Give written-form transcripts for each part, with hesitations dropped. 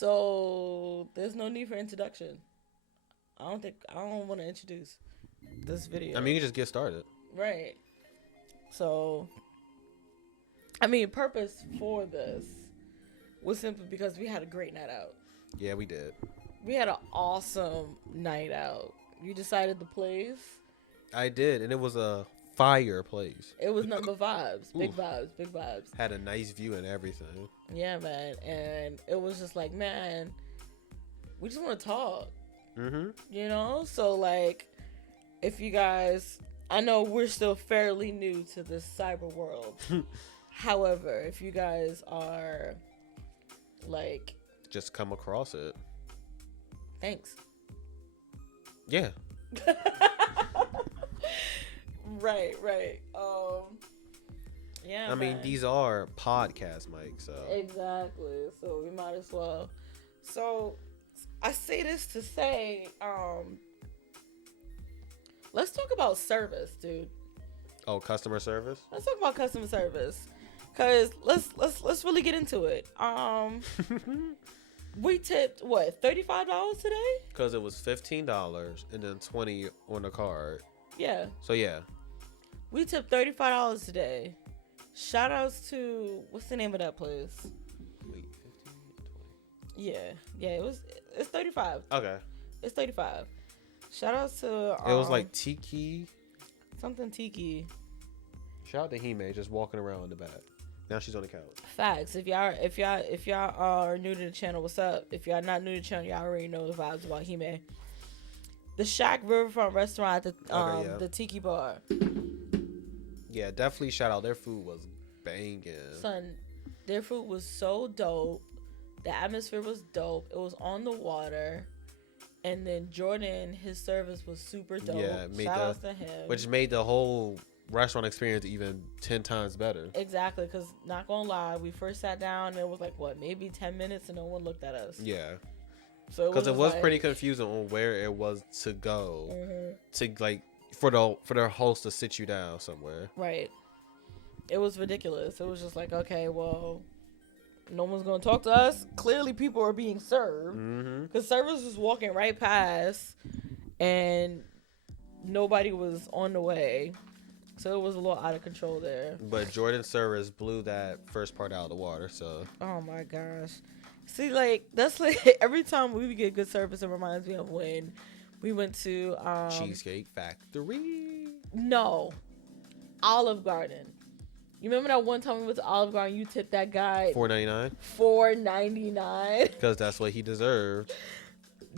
So there's no need for introduction. I don't want to introduce this video. I mean, you can just get started. Right. So, purpose for this was simply because we had a great night out. Yeah, we did. We had an awesome night out. You decided the place. I did, and it was a fire place. It was number vibes. Big vibes. Big vibes. Had a nice view and everything. Yeah, man. And it was just like, man, we just want to talk. Mm-hmm. You know? So, like, if you guys... I know we're still fairly new to this cyber world. However, if you guys are, like... Just come across it. Thanks. Yeah. Right. Yeah. I mean, these are podcasts, Mike. So exactly. So we might as well. So I say this to say, let's talk about service, dude. Oh, customer service. Let's talk about customer service, cause let's really get into it. We tipped what, $35 today? Because it was $15 and then $20 on the card. Yeah. So yeah. We tipped $35 today. Shout outs to, what's the name of that place? Wait, 15, 20. Yeah, it's 35. Okay. It's 35. Shout outs to It was like Tiki. Something Tiki. Shout out to Hime just walking around in the back. Now she's on the couch. Facts. If y'all are new to the channel, what's up? If y'all not new to the channel, y'all already know the vibes about Hime. The Shack Riverfront Restaurant at the Tiki Bar. Yeah, definitely shout out. Their food was banging. Son, their food was so dope. The atmosphere was dope. It was on the water. And then Jordan, his service was super dope. Yeah, shout outs to him. Which made the whole restaurant experience even 10 times better. Exactly, because not gonna lie, we first sat down and it was like, what, maybe 10 minutes and no one looked at us. Yeah. So because it was pretty confusing on where it was to go to, like, for their host to sit you down somewhere. Right. It was ridiculous. It was just like, okay, well, no one's gonna talk to us. Clearly people are being served because servers was walking right past and nobody was on the way. So it was a little out of control there. But Jordan's service blew that first part out of the water, so. Oh my gosh. See, like, that's like every time we get good service, it reminds me of when we went to Cheesecake Factory. No. Olive Garden. You remember that one time we went to Olive Garden, you tipped that guy $4.99? $4.99. Because that's what he deserved.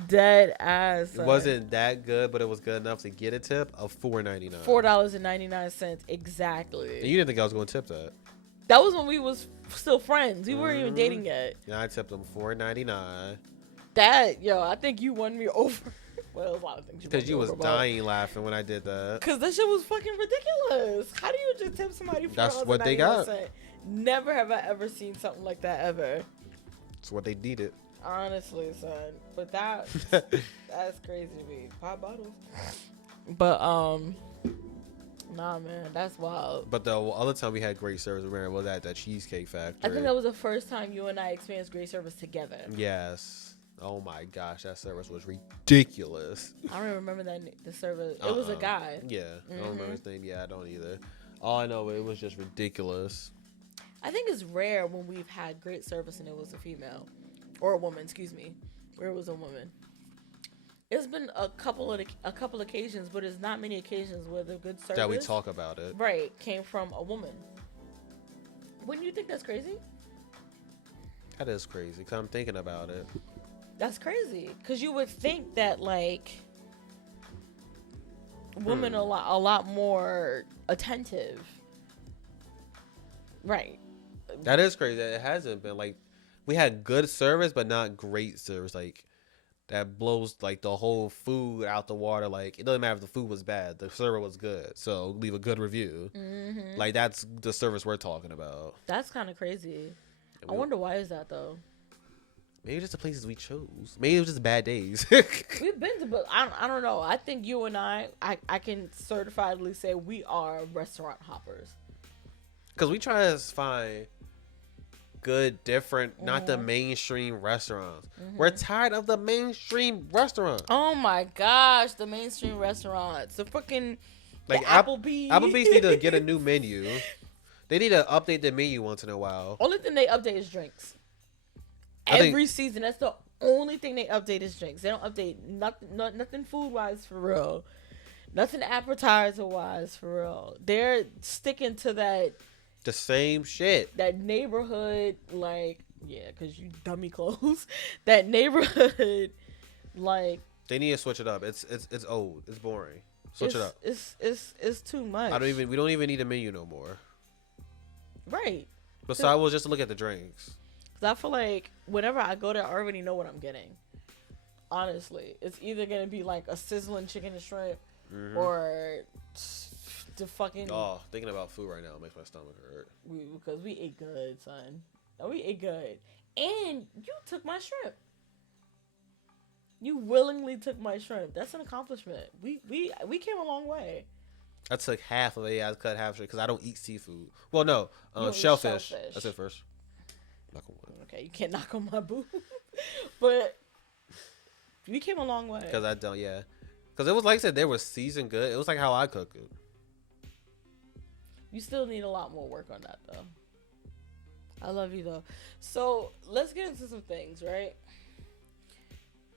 Dead ass. It wasn't that good, but it was good enough to get a tip of $4.99. $4.99 exactly. And you didn't think I was going to tip that? That was when we was still friends. We weren't even dating yet. Yeah, I tipped him $4.99. I think you won me over. Well, a lot of things. Because you was dying laughing when I did that. Because that shit was fucking ridiculous. How do you just tip somebody $4.99? That's what they got. Never have I ever seen something like that ever. That's what they needed. Honestly, son. But that's crazy to me. 5 bottles. But nah, man, that's wild. But the other time we had great service was at that Cheesecake Factory. I think that was the first time you and I experienced great service together. Yes. Oh my gosh, that service was ridiculous. I don't even remember the service. It was a guy. Yeah, I don't remember his name. Yeah, I don't either. All I know, it was just ridiculous. I think it's rare when we've had great service and it was a female. Or a woman, excuse me. Where it was a woman. It's been a couple occasions, but it's not many occasions where the good service that we talk about it. Right, came from a woman. Wouldn't you think that's crazy? That is crazy, because I'm thinking about it. That's crazy. Because you would think that, like, women are a lot more attentive. Right. That is crazy. It hasn't been, like, we had good service, but not great service. Like, that blows, like, the whole food out the water. Like, it doesn't matter if the food was bad. The service was good. So, leave a good review. Mm-hmm. Like, that's the service we're talking about. That's kind of crazy. I wonder why is that, though? Maybe just the places we chose. Maybe it was just bad days. We've been to, but I don't know. I think you and I can certifiably say we are restaurant hoppers. Because we try to find good, different, not the mainstream restaurants. We're tired of the mainstream restaurants. Oh my gosh, the mainstream restaurants, the freaking like Applebee's need to get a new menu. They need to update the menu once in a while. Only thing they update is drinks. Every season, that's the only thing they update is drinks. They don't update nothing food wise for real. Nothing appetizer wise for real. They're sticking to the same shit. That neighborhood, like, yeah, because you dummy clothes. That neighborhood, like. They need to switch it up. It's old. It's boring. Switch it up. It's too much. We don't even need a menu no more. Right. Besides, we'll just look at the drinks. Cause I feel like whenever I go there, I already know what I'm getting. Honestly, it's either gonna be like a sizzling chicken and shrimp, or the fucking. Oh, thinking about food right now makes my stomach hurt. Because we ate good, son. We ate good, and you took my shrimp. You willingly took my shrimp. That's an accomplishment. We came a long way. I took half of it. I cut half of it because I don't eat seafood. Well, no, shellfish. That's it first. Okay, you can't knock on my boo. But we came a long way. Because I don't, yeah. Because it was like I said, they were seasoned good. It was like how I cook it. You still need a lot more work on that, though. I love you, though. So let's get into some things, right?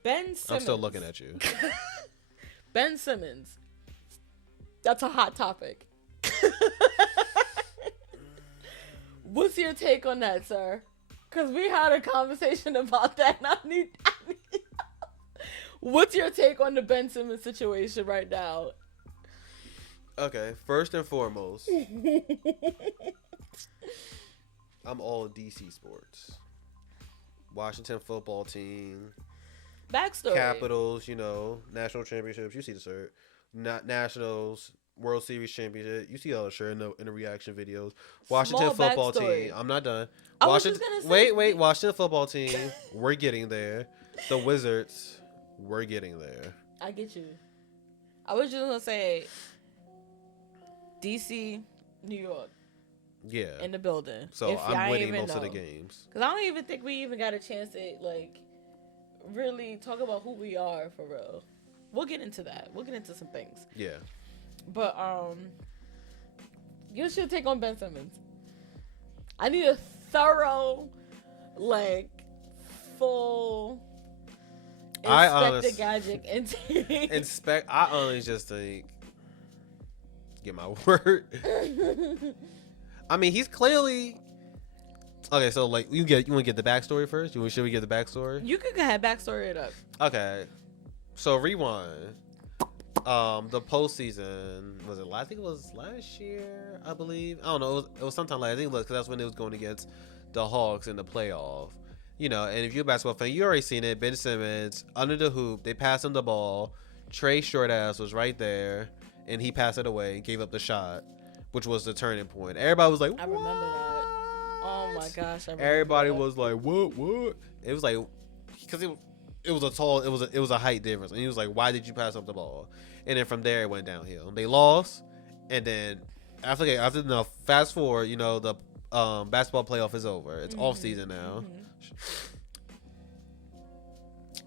Ben Simmons. I'm still looking at you. Ben Simmons. That's a hot topic. What's your take on that, sir? Because we had a conversation about that. And I need What's your take on the Ben Simmons situation right now? Okay, first and foremost, I'm all DC sports. Washington football team. Backstory. Capitals, national championships. You see the shirt. Nationals, World Series championship. You see all the shirt in the reaction videos. Washington football team. I'm not done. Wait. Washington football team. We're getting there. The Wizards. We're getting there. I get you. I was just gonna say DC, New York. Yeah. In the building. So I'm winning most of the games. Because I don't even think we even got a chance to really talk about who we are for real. We'll get into that. We'll get into some things. Yeah. But you should take on Ben Simmons. I need a thorough, full Inspector Gadget intake. I honestly just think, get my word. I mean, he's clearly. Okay, so you want to get the backstory first? Should we get the backstory? You could go ahead, backstory it up. Okay, so rewind. The postseason was it? I think it was last year. I believe. I don't know. It was sometime last. I think it was because that's when it was going against the Hawks in the playoff. And if you're a basketball fan, you already seen it. Ben Simmons under the hoop. They passed him the ball. Trey Shortass was right there, and he passed it away and gave up the shot, which was the turning point. Everybody was like, "What?" I remember that. Oh my gosh! Everybody was like, "What?" It was like, because it was a height difference, and he was like, "Why did you pass up the ball?" And then from there it went downhill. They lost, and then after fast forward, the basketball playoff is over. It's off season now.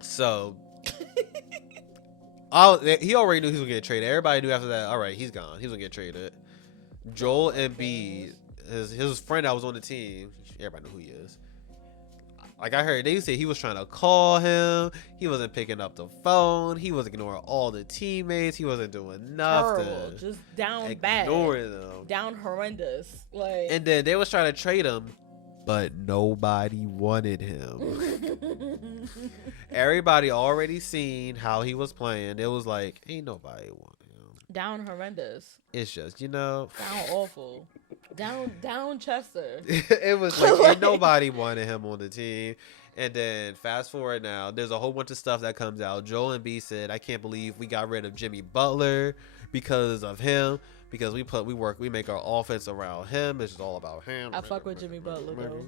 So he already knew he was gonna get traded. Everybody knew after that. All right, he's gone. He's gonna get traded. Joel Embiid, his friend that was on the team. Everybody knew who he is. Like I heard, they said he was trying to call him. He wasn't picking up the phone. He was ignoring all the teammates. He wasn't doing nothing. Terrible. Just down bad. Ignoring them. Down horrendous. And then they was trying to trade him, but nobody wanted him. Everybody already seen how he was playing. It was like, ain't nobody want him. Down horrendous. It's just, Down awful. Down Chester. It was like ain't nobody wanted him on the team. And then fast forward now, there's a whole bunch of stuff that comes out. Joel Embiid said, I can't believe we got rid of Jimmy Butler because of him. Because we make our offense around him. It's just all about him. I fuck with Jimmy Butler though.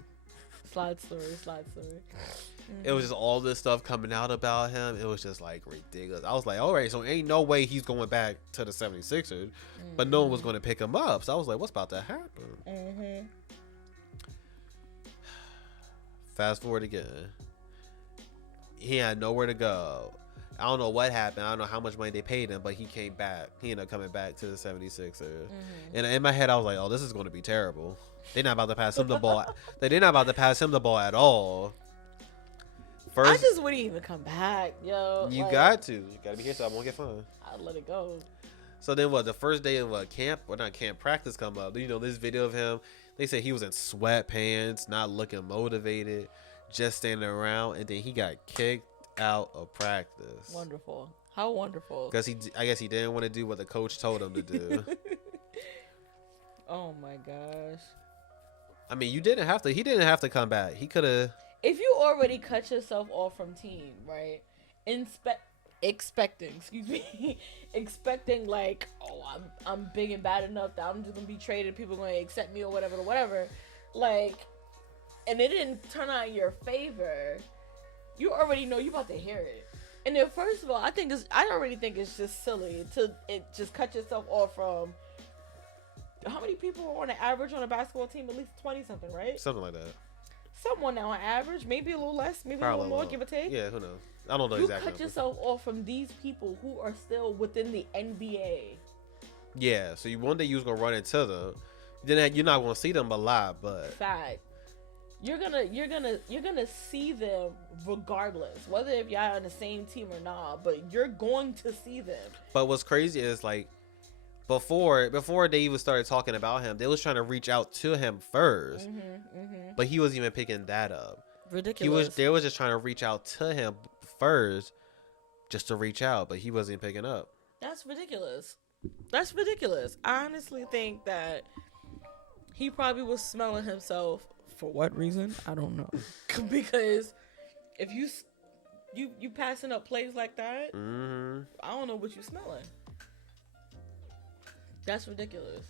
Slide story. Mm-hmm. It was just all this stuff coming out about him. It was just ridiculous. I was like, all right, so ain't no way he's going back to the 76ers, but no one was going to pick him up. So I was like, what's about to happen? Fast forward again. He had nowhere to go. I don't know what happened. I don't know how much money they paid him, but he came back. He ended up coming back to the 76ers. And in my head, I was like, oh, this is going to be terrible. They're not about to pass him the ball. They're not about to pass him the ball at all. First, I just wouldn't even come back, yo. You got to. You got to be here so I won't get fined. I'll let it go. So then the first day of camp, or not camp, practice come up. You know, this video of him, they say he was in sweatpants, not looking motivated, just standing around, and then he got kicked out of practice. Wonderful. How wonderful. Because I guess he didn't want to do what the coach told him to do. Oh my gosh. I mean, he didn't have to come back. He could have. If you already cut yourself off from team, right? Expecting like, oh, I'm big and bad enough that I'm just gonna be traded, people are gonna accept me or whatever, like, and it didn't turn out in your favor, you already know you about to hear it. And then first of all, I already think it's just silly to just cut yourself off from how many people are on an average on a basketball team? At least 20 something, right? Something like that. Someone now on average, maybe a little less, maybe Probably a little more, give or take. Yeah, who knows? I don't know exactly. You cut yourself off from these people who are still within the NBA. Yeah, so one day you was gonna run into them. Then you're not gonna see them a lot, but fact. You're gonna see them regardless, whether if y'all on the same team or not. But you're going to see them. But what's crazy is like before they even started talking about him, they was trying to reach out to him first, but he wasn't even picking that up. Ridiculous. They was just trying to reach out to him first, just to reach out, but he wasn't picking up. That's ridiculous. I honestly think that he probably was smelling himself. For what reason? I don't know. Because if you passing up plays like that, I don't know what you smelling. That's ridiculous.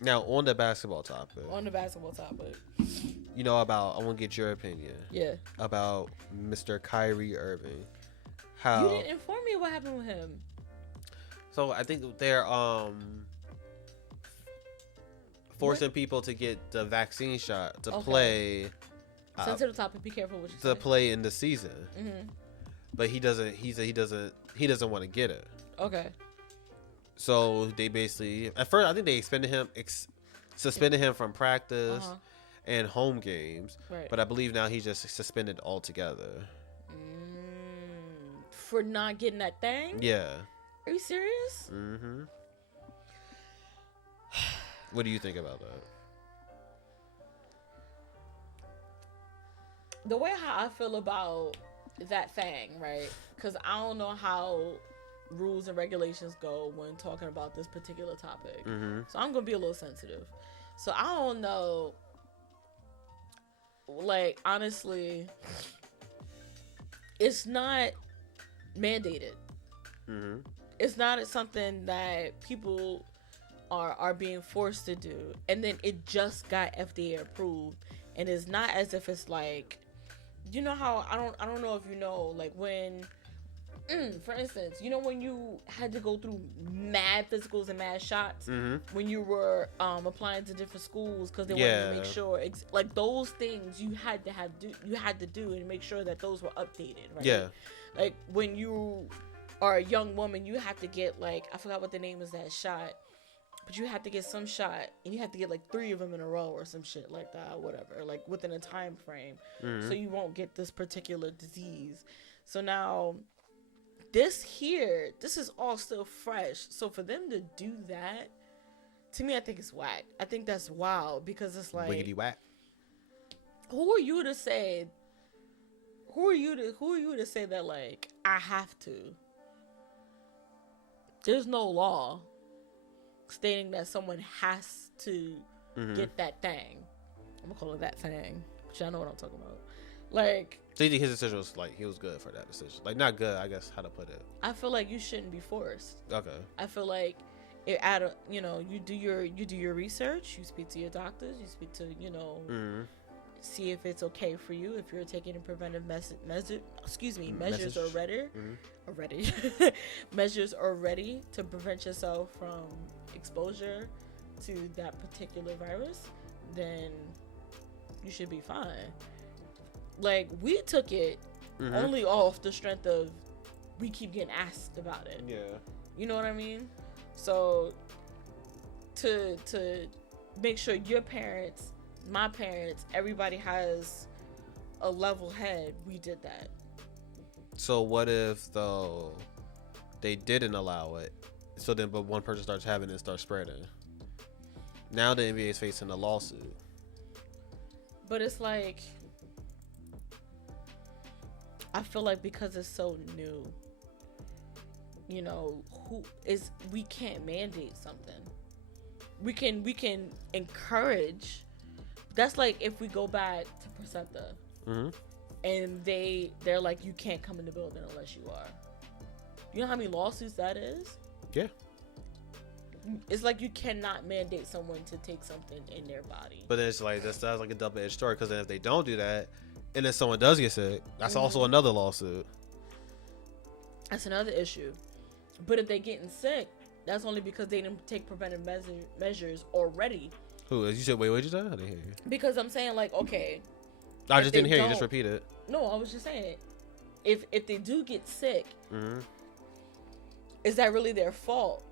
Now on the basketball topic. You know about, I want to get your opinion. Yeah. About Mr. Kyrie Irving. How you didn't inform me what happened with him. So I think they're forcing people to get the vaccine shot to play. Sensitive topic. Be careful what you say. To play in the season. But he doesn't. He said he doesn't want to get it. Okay. So they basically, at first, I think they suspended him from practice and home games. Right. But I believe now he's just suspended altogether. For not getting that thing? Yeah. Are you serious? What do you think about that? The way how I feel about that thing, right? Because I don't know how rules and regulations go when talking about this particular topic. So I'm going to be a little sensitive. So I don't know. Like, honestly, it's not mandated. It's not something that people are being forced to do, and then it just got FDA approved, and it's not as if it's like, you know how I don't know if you know, like when for instance, you know when you had to go through mad physicals and mad shots when you were applying to different schools because they wanted to make sure like those things you had to do and make sure that those were updated, right? Like when you are a young woman, you have to get, like, I forgot what the name is, that shot, but you have to get some shot and you have to get like 3 of them in a row or some shit like that, or whatever, like within a time frame, so you won't get this particular disease. So now this is all still fresh, so for them to do that, to me, I think it's whack. I think that's wild, because it's like, wiggity whack. Who are you to say that, like, I have to? There's no law stating that someone has to get that thing. I'm gonna call it that thing, but y'all know what I'm talking about. Like, so you think his decision was, like, he was good for that decision? Like, not good, I guess, how to put it. I feel like you shouldn't be forced. Okay. I feel like you do your research, you speak to your doctors, you speak to, see if it's okay for you, if you're taking a preventive measures already to prevent yourself from exposure to that particular virus, then you should be fine. like we took it only off the strength of we keep getting asked about it. Yeah. You know what I mean? So to make sure your parents, my parents, everybody has a level head, we did that. So what if though they didn't allow it? So then, but one person starts having it and starts spreading. Now the NBA is facing a lawsuit. But it's like, I feel like because it's so new, you know, we can't mandate something. We can encourage. That's like if we go back to Placenta, and they're like, you can't come in the building unless you are. You know how many lawsuits that is? Yeah. It's like you cannot mandate someone to take something in their body. But then it's like that's like a double-edged story, because then if they don't do that, and then someone does get sick, that's also another lawsuit. That's another issue. But if they're getting sick, that's only because they didn't take preventive measures already. Who? You said, wait, what did you say? I didn't hear you. Because I'm saying, like, okay. I just didn't hear you. Just repeat it. No, I was just saying, if they do get sick, is that really their fault?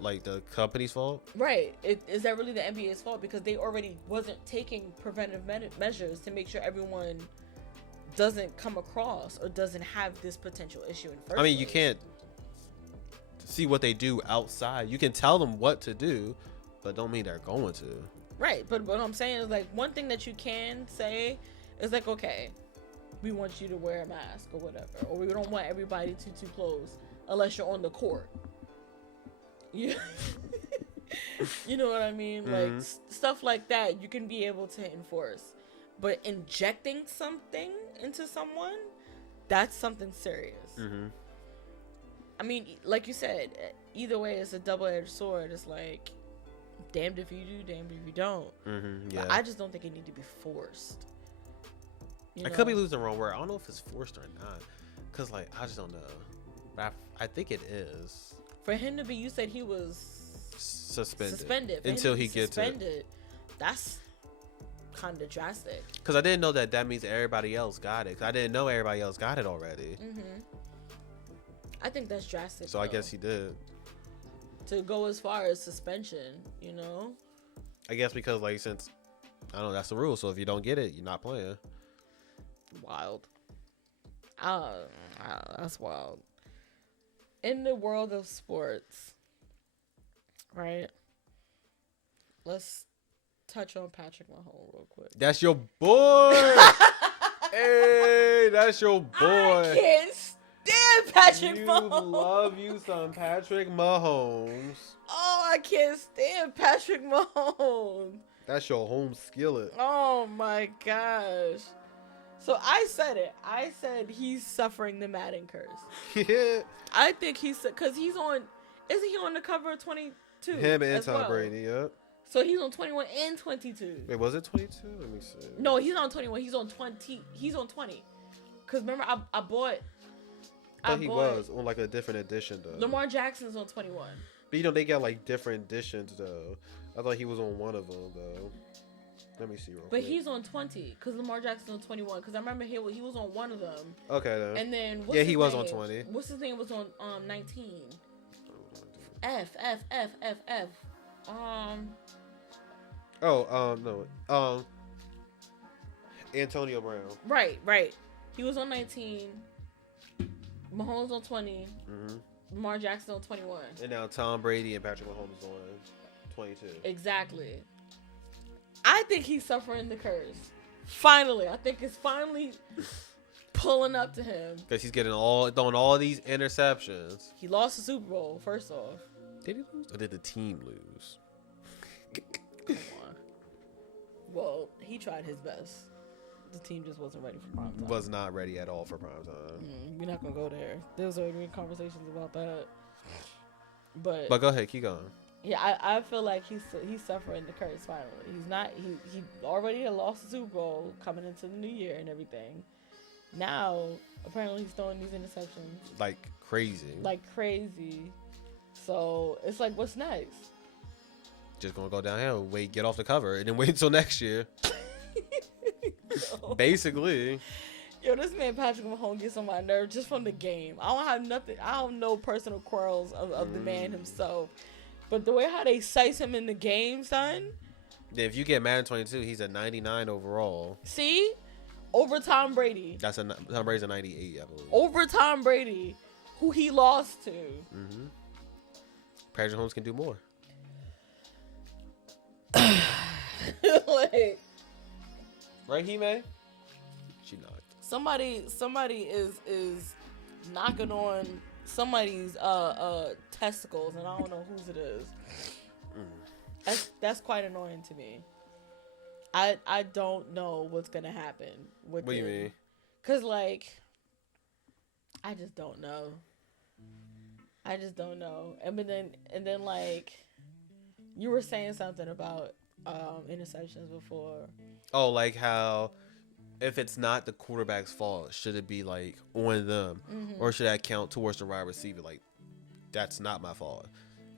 Like the company's fault? Right. Is that really the NBA's fault? Because they already wasn't taking preventive measures to make sure everyone doesn't come across or doesn't have this potential issue in first place. You can't see what they do outside. You can tell them what to do, but don't mean they're going to. Right. But what I'm saying is, like, one thing that you can say is like, okay, we want you to wear a mask or whatever, or we don't want everybody too close unless you're on the court. You know what I mean? Like stuff like that you can be able to enforce. But injecting something into someone, that's something serious. I mean, like you said, either way, it's a double-edged sword. It's like, damned if you do, damned if you don't. Yeah. But I just don't think it need to be forced. I could be losing the wrong word. I don't know if it's forced or not, because like I just don't know. But I think it is. For him to be, you said he was suspended until he gets it. That's kind of drastic. Because I didn't know that means everybody else got it. Cause I didn't know everybody else got it already. I think that's drastic. So I guess he did. To go as far as suspension, you know? I guess because, like, since, I don't know, that's the rule. So if you don't get it, you're not playing. Wild. That's wild. In the world of sports, right? Let's touch on Patrick Mahomes real quick. That's your boy. Hey, that's your boy. I can't stand Patrick Mahomes. You love you some Patrick Mahomes. Oh, I can't stand Patrick Mahomes. That's your home skillet. Oh my gosh. So I said it. I said he's suffering the Madden curse. Yeah. I think because he's on. Isn't he on the cover of 22? Him and Tom Brady. Yep. So he's on 21 and 22. Wait, was it 22? Let me see. No, he's on 21. He's on 20. He's on 20. Cause remember, I bought. But he was on like a different edition though. Lamar Jackson's on 21. But you know they got like different editions though. I thought he was on one of them though. Let me see real quick. But he's on 20 because Lamar Jackson's on 21. Because I remember he was on one of them. Okay then. And then he was on 20. What's his name was on 19. F. No. Antonio Brown. Right. He was on 19. Mahomes on 20. Lamar Jackson on 21. And now Tom Brady and Patrick Mahomes on 22. Exactly. I think he's suffering the curse. Finally. I think it's finally pulling up to him. Because he's getting throwing all these interceptions. He lost the Super Bowl, first off. Did he lose? Or did the team lose? Come on. Well, he tried his best. The team just wasn't ready for prime time. Was not ready at all for prime time. We're not going to go there. There's already been conversations about that. But go ahead, keep going. Yeah, I feel like he's suffering the curse finally. He's not he already had lost the Super Bowl coming into the new year and everything. Now apparently he's throwing these interceptions like crazy. So it's like, what's next? Just gonna go downhill. Get off the cover and then wait until next year. No. Basically. Yo, this man Patrick Mahomes gets on my nerve just from the game. I don't have nothing. I don't know personal quarrels of the man himself, but the way how they size him in the game, son. Yeah, if you get Madden 22, he's a 99 overall. See, over Tom Brady. Tom Brady's a 98, I believe. Over Tom Brady, who he lost to. Mm-hmm. Patrick Mahomes can do more. Like, right, He-Man? She not. Somebody is knocking on somebody's testicles, and I don't know whose it is. That's quite annoying to me. I don't know what's gonna happen with What do you mean? Cause like, I just don't know. And then like, you were saying something about interceptions before. Oh, like how if it's not the quarterback's fault, should it be like on them, or should that count towards the wide receiver? Like, that's not my fault.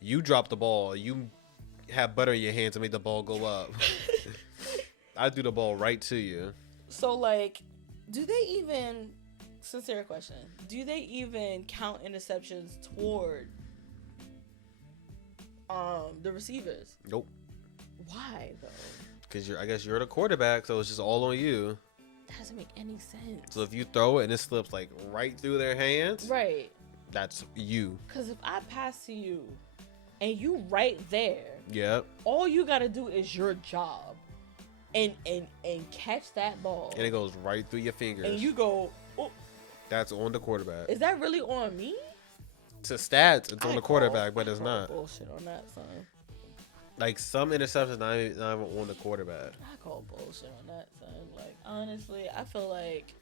You dropped the ball. You have butter in your hands to make the ball go up. I threw the ball right to you. So like, do they even? Sincere question. Do they even count interceptions toward the receivers? Nope. Why though? Because I guess you're the quarterback, so it's just all on you. That doesn't make any sense. So if you throw it and it slips like right through their hands, right? That's you. Because if I pass to you, and you right there, yep. All you gotta do is your job, and catch that ball, and it goes right through your fingers, and you go. Oh. That's on the quarterback. Is that really on me? To stats, it's on the quarterback, but it's not. Bullshit on that, son. Like some interceptions, not even on the quarterback. I call bullshit on that, son. Like, honestly, I feel like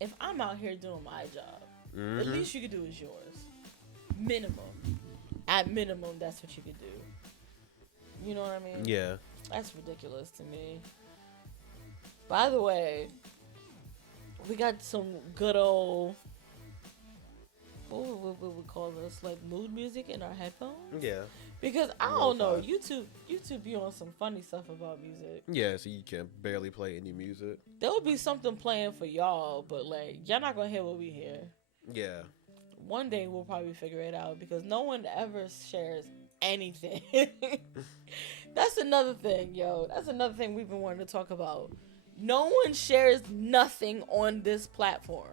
if I'm out here doing my job, the least you could do is yours. Minimum. At minimum, that's what you could do. You know what I mean? Yeah. That's ridiculous to me. By the way, we got some good old, what would we call this? Like mood music in our headphones? Yeah. Because I don't know, YouTube be on some funny stuff about music. Yeah, so you can barely play any music. There'll be something playing for y'all, but like y'all not gonna hear what we hear. Yeah. One day we'll probably figure it out because no one ever shares anything. That's another thing, yo. That's another thing we've been wanting to talk about. No one shares nothing on this platform.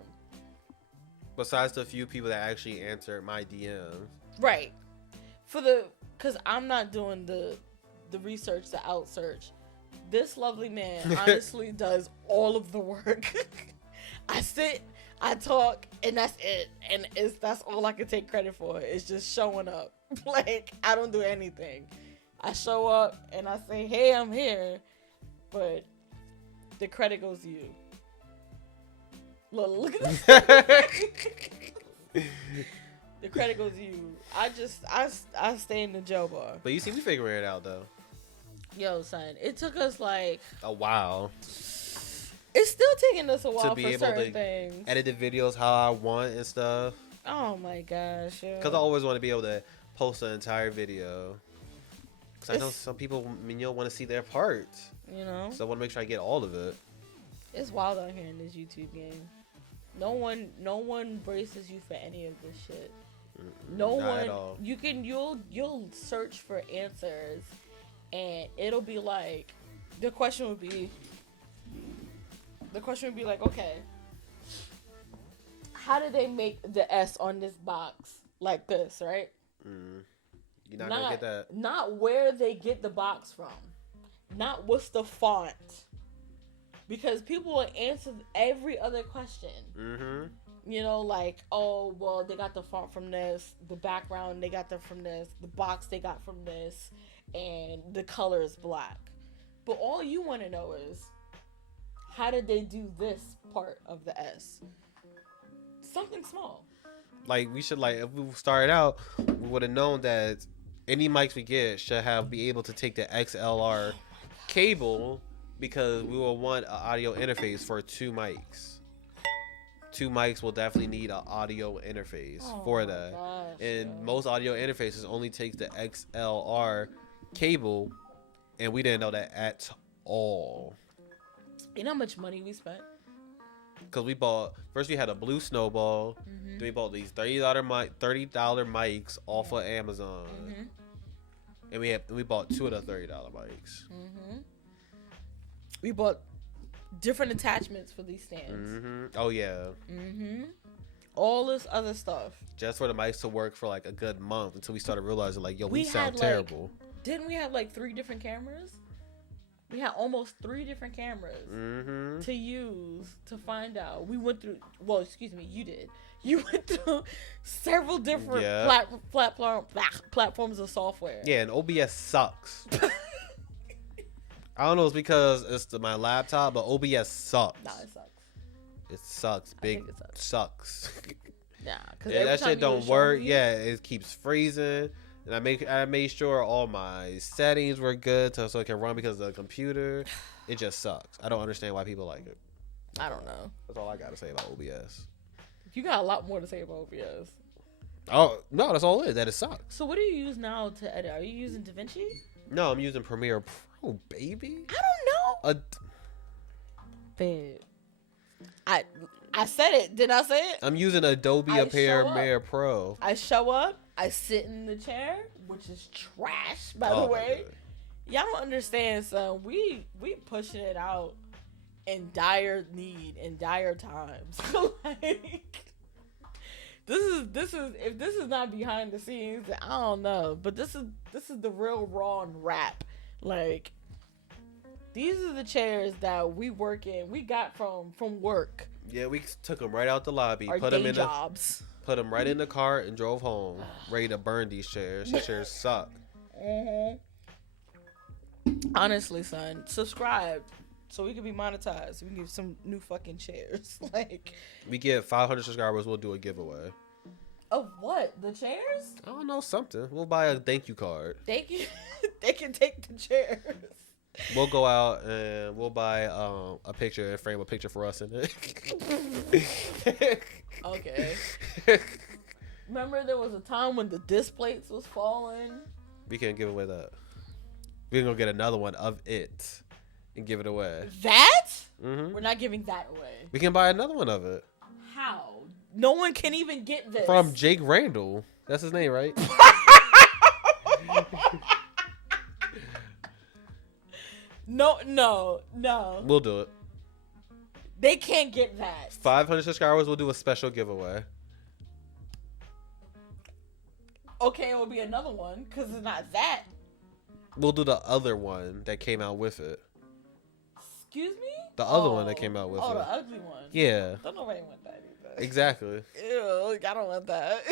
Besides the few people that actually answer my DMs. Right. Because I'm not doing the research, the out search. This lovely man honestly does all of the work. I sit, I talk, and that's it. And that's all I can take credit for. It's just showing up. Like, I don't do anything. I show up and I say, hey, I'm here. But the credit goes to you. Look at this. The credit goes to you. I stay in the jail bar. But you see, we figuring it out though. Yo, son, it took us like a while. It's still taking us a while to be for able certain to things. Edit the videos how I want and stuff. Oh my gosh, yo. Because I always want to be able to post an entire video. Because I know some people, want to see their parts. You know. So I want to make sure I get all of it. It's wild out here in this YouTube game. No one braces you for any of this shit. No Not one. at all. You'll search for answers, and it'll be like, the question would be like, okay, how did they make the S on this box like this, right? You're not gonna get that. Not where they get the box from. Not what's the font. Because people will answer every other question. You know, like, oh, well, they got the font from this, the background they got from this, the box they got from this, and the color is black. But all you want to know is, how did they do this part of the S? Something small. Like, we should, like, if we started out, we would have known that any mics we get should be able to take the XLR cable, because we will want an audio interface for 2 mics. 2 mics will definitely need an audio interface for that. Gosh, and most audio interfaces only take the XLR cable, and we didn't know that at all. You know how much money we spent because we bought first. We had a blue snowball. Then we bought these $30 mics off of Amazon, and we bought 2 of the $30 mics. We bought different attachments for these stands. Oh yeah. All this other stuff. Just for the mics to work for like a good month until we started realizing like, yo, we sound terrible. Didn't we have like 3 different cameras? We had almost 3 different cameras to use to find out. We went through. Well, excuse me, you did. You went through several different platforms of software. Yeah, and OBS sucks. I don't know. It's because it's my laptop, but OBS sucks. Nah, it sucks. It sucks. Big it sucks. Nah, because that shit don't work. Yeah, it keeps freezing. And I made sure all my settings were good so it can run because of the computer. It just sucks. I don't understand why people like it. I don't know. That's all I gotta say about OBS. You got a lot more to say about OBS. Oh no, that's all it is. That it sucks. So what do you use now to edit? Are you using DaVinci? No, I'm using Premiere Pro, baby. I don't know. Babe, I said it. Did I say it? I'm using Adobe Premiere Pro. I show up. I sit in the chair, which is trash, by the way. Y'all don't understand, son. We pushing it out in dire need, in dire times. Like, this is if this is not behind the scenes, I don't know. But this is the real raw and rap. Like, these are the chairs that we got from work. Yeah, we took them right out the lobby, Our put day them in jobs. Put them right in the car and drove home, ready to burn these chairs. These chairs suck. Honestly, son, subscribe so we can be monetized. We can give some new fucking chairs. Like, we get 500 subscribers, we'll do a giveaway. Of what? The chairs? I don't know, something. We'll buy a thank you card. They can take the chairs. We'll go out and we'll buy a picture and frame a picture for us in it. Okay. Remember there was a time when the disc plates was falling? We can't give away that. We're going to get another one of it and give it away. That? We're not giving that away. We can buy another one of it. How? No one can even get this. From Jake Randall. That's his name, right? No. We'll do it. They can't get that. 500 subscribers, we'll do a special giveaway. Okay, it will be another one because it's not that. We'll do the other one that came out with it. Excuse me? The other one that came out with it. Oh, the ugly one. Yeah. Don't nobody want that either. Exactly. Ew, I don't want that.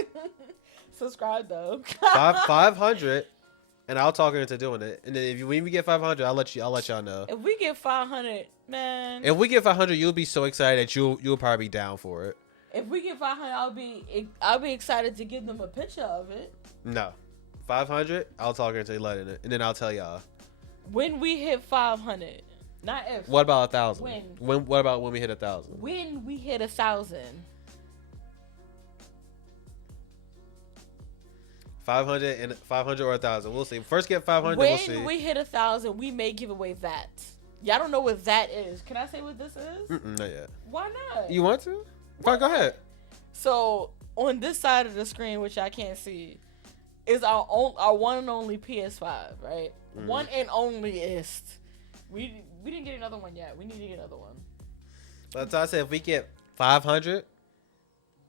Subscribe though. 500, and I'll talk her into doing it. And then when we get 500, I'll let y'all know. If we get 500, man. If we get 500, you'll be so excited that you'll probably be down for it. If we get 500, I'll be excited to give them a picture of it. No, 500, I'll talk her into letting it, and then I'll tell y'all. When we hit 500, not if. What about 1,000? When? What about when we hit 1,000? When we hit 1,000. 500 or 1,000. We'll see. First get 500. We'll see. When we hit 1,000, we may give away that. Y'all don't know what that is. Can I say what this is? Not yet. Why not? You want to? Fine, go ahead. So on this side of the screen, which I can't see, is our one and only PS5, right? One and only is. We didn't get another one yet. We need to get another one. That's why I said if we get 500,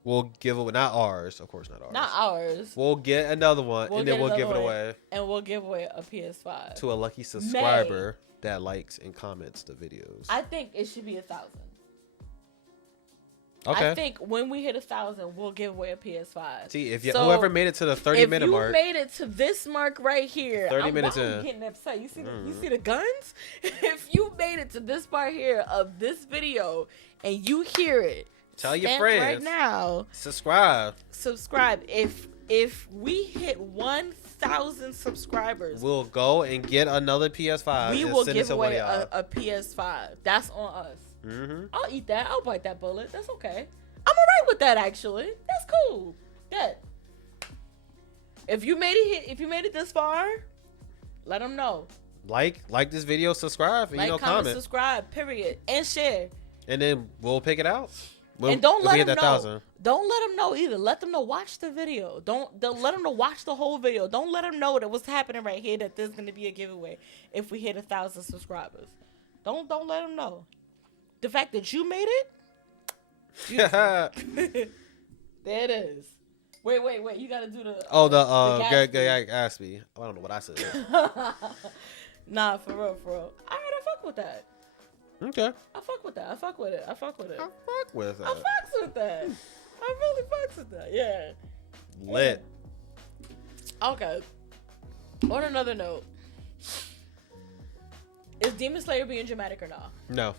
we'll give it. Not ours, of course, not ours. Not ours. We'll get another one, and then we'll give it away. And we'll give away a PS5 to a lucky subscriber that likes and comments the videos. I think it should be 1,000. Okay. I think when we hit 1,000, we'll give away a PS5. See, if whoever made it to the 30-minute mark. If you made it to this mark right here, 30 minutes in. I'm getting upset. You see the guns? If you made it to this part here of this video and you hear it, tell your friends right now. Subscribe. If we hit 1,000 subscribers, we'll go and get another PS5. We will give away a PS5. That's on us. I'll eat that. I'll bite that bullet. That's okay. I'm alright with that, actually. That's cool. Good. If you made it this far, let them know. Like this video, subscribe, and comment. Subscribe, period, and share. And then we'll pick it out. And don't let them know. 1,000. Don't let them know either. Let them know. Watch the video. Don't let them know. Watch the whole video. Don't let them know that what's happening right here. That there's gonna be a giveaway if we hit 1,000 subscribers. Don't let them know. The fact that you made it. There it is. Wait. You gotta do the. Gatsby. I don't know what I said. Nah, for real. Alright, I fuck with that. Okay. I fuck with that. I fuck with it. I fucks with that. I really fucks with that. Yeah. Lit. Okay. On another note, is Demon Slayer being dramatic or not? No.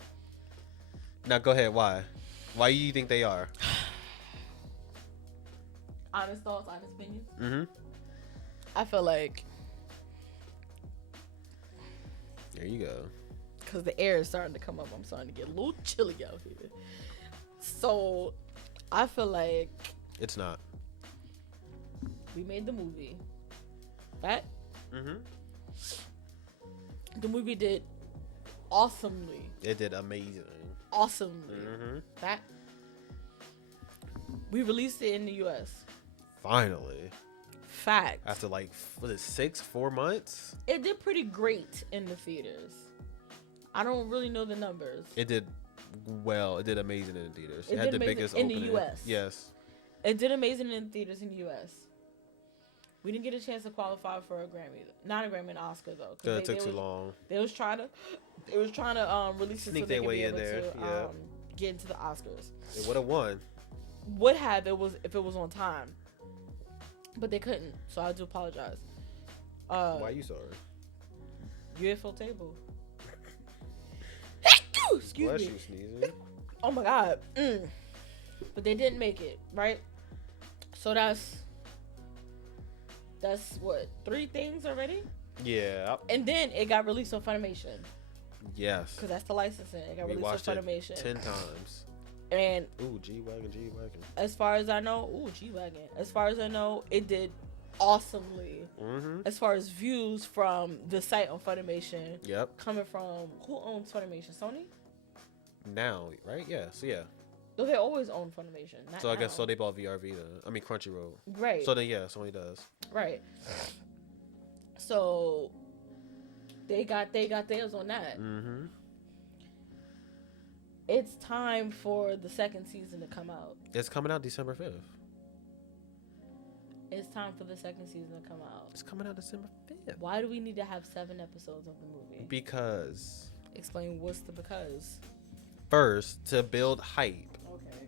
Now go ahead. Why? Why do you think they are? Honest thoughts, honest opinions. Mm-hmm. I feel like. There you go. Because the air is starting to come up. I'm starting to get a little chilly out here. So, I feel like... It's not. We made the movie. Right? Mm-hmm. The movie did awesomely. It did amazing. Awesomely. Mm-hmm. That. We released it in the U.S. Finally. Fact. After like, was it 4 months? It did pretty great in the theaters. I don't really know the numbers. It did well. It did amazing in the theaters. It had the biggest opening. In the U.S. Yes. It did amazing in the theaters in the U.S. We didn't get a chance to qualify for a Grammy. Not a Grammy, an Oscar, though. It took too long. They was trying to release it so they could be able to get into the Oscars. It would have won. Would have if it was on time. But they couldn't, so I do apologize. Why are you sorry? You at full table. Excuse Bless me. you, sneezing. Oh my God. But they didn't make it, right? So that's what, 3 things already? Yeah. And then it got released on Funimation. Yes. Because that's the licensing. It got released on Funimation. 10 times. And G-Wagon. As far as I know, G-Wagon. As far as I know, it did awesomely. Mm-hmm. As far as views from the site on Funimation. Yep. Coming from, who owns Funimation? Sony? Now, right? Yeah. So yeah. No, they always own Funimation. So I guess so they bought VRV then. I mean Crunchyroll. Right. So then yeah, Sony does. Right. So they got theirs on that. Mm-hmm. It's time for the second season to come out. It's coming out December 5th. It's time for the second season to come out. It's coming out December 5th. Why do we need to have 7 episodes of the movie? Because. Explain what's the because. First, to build hype. Okay.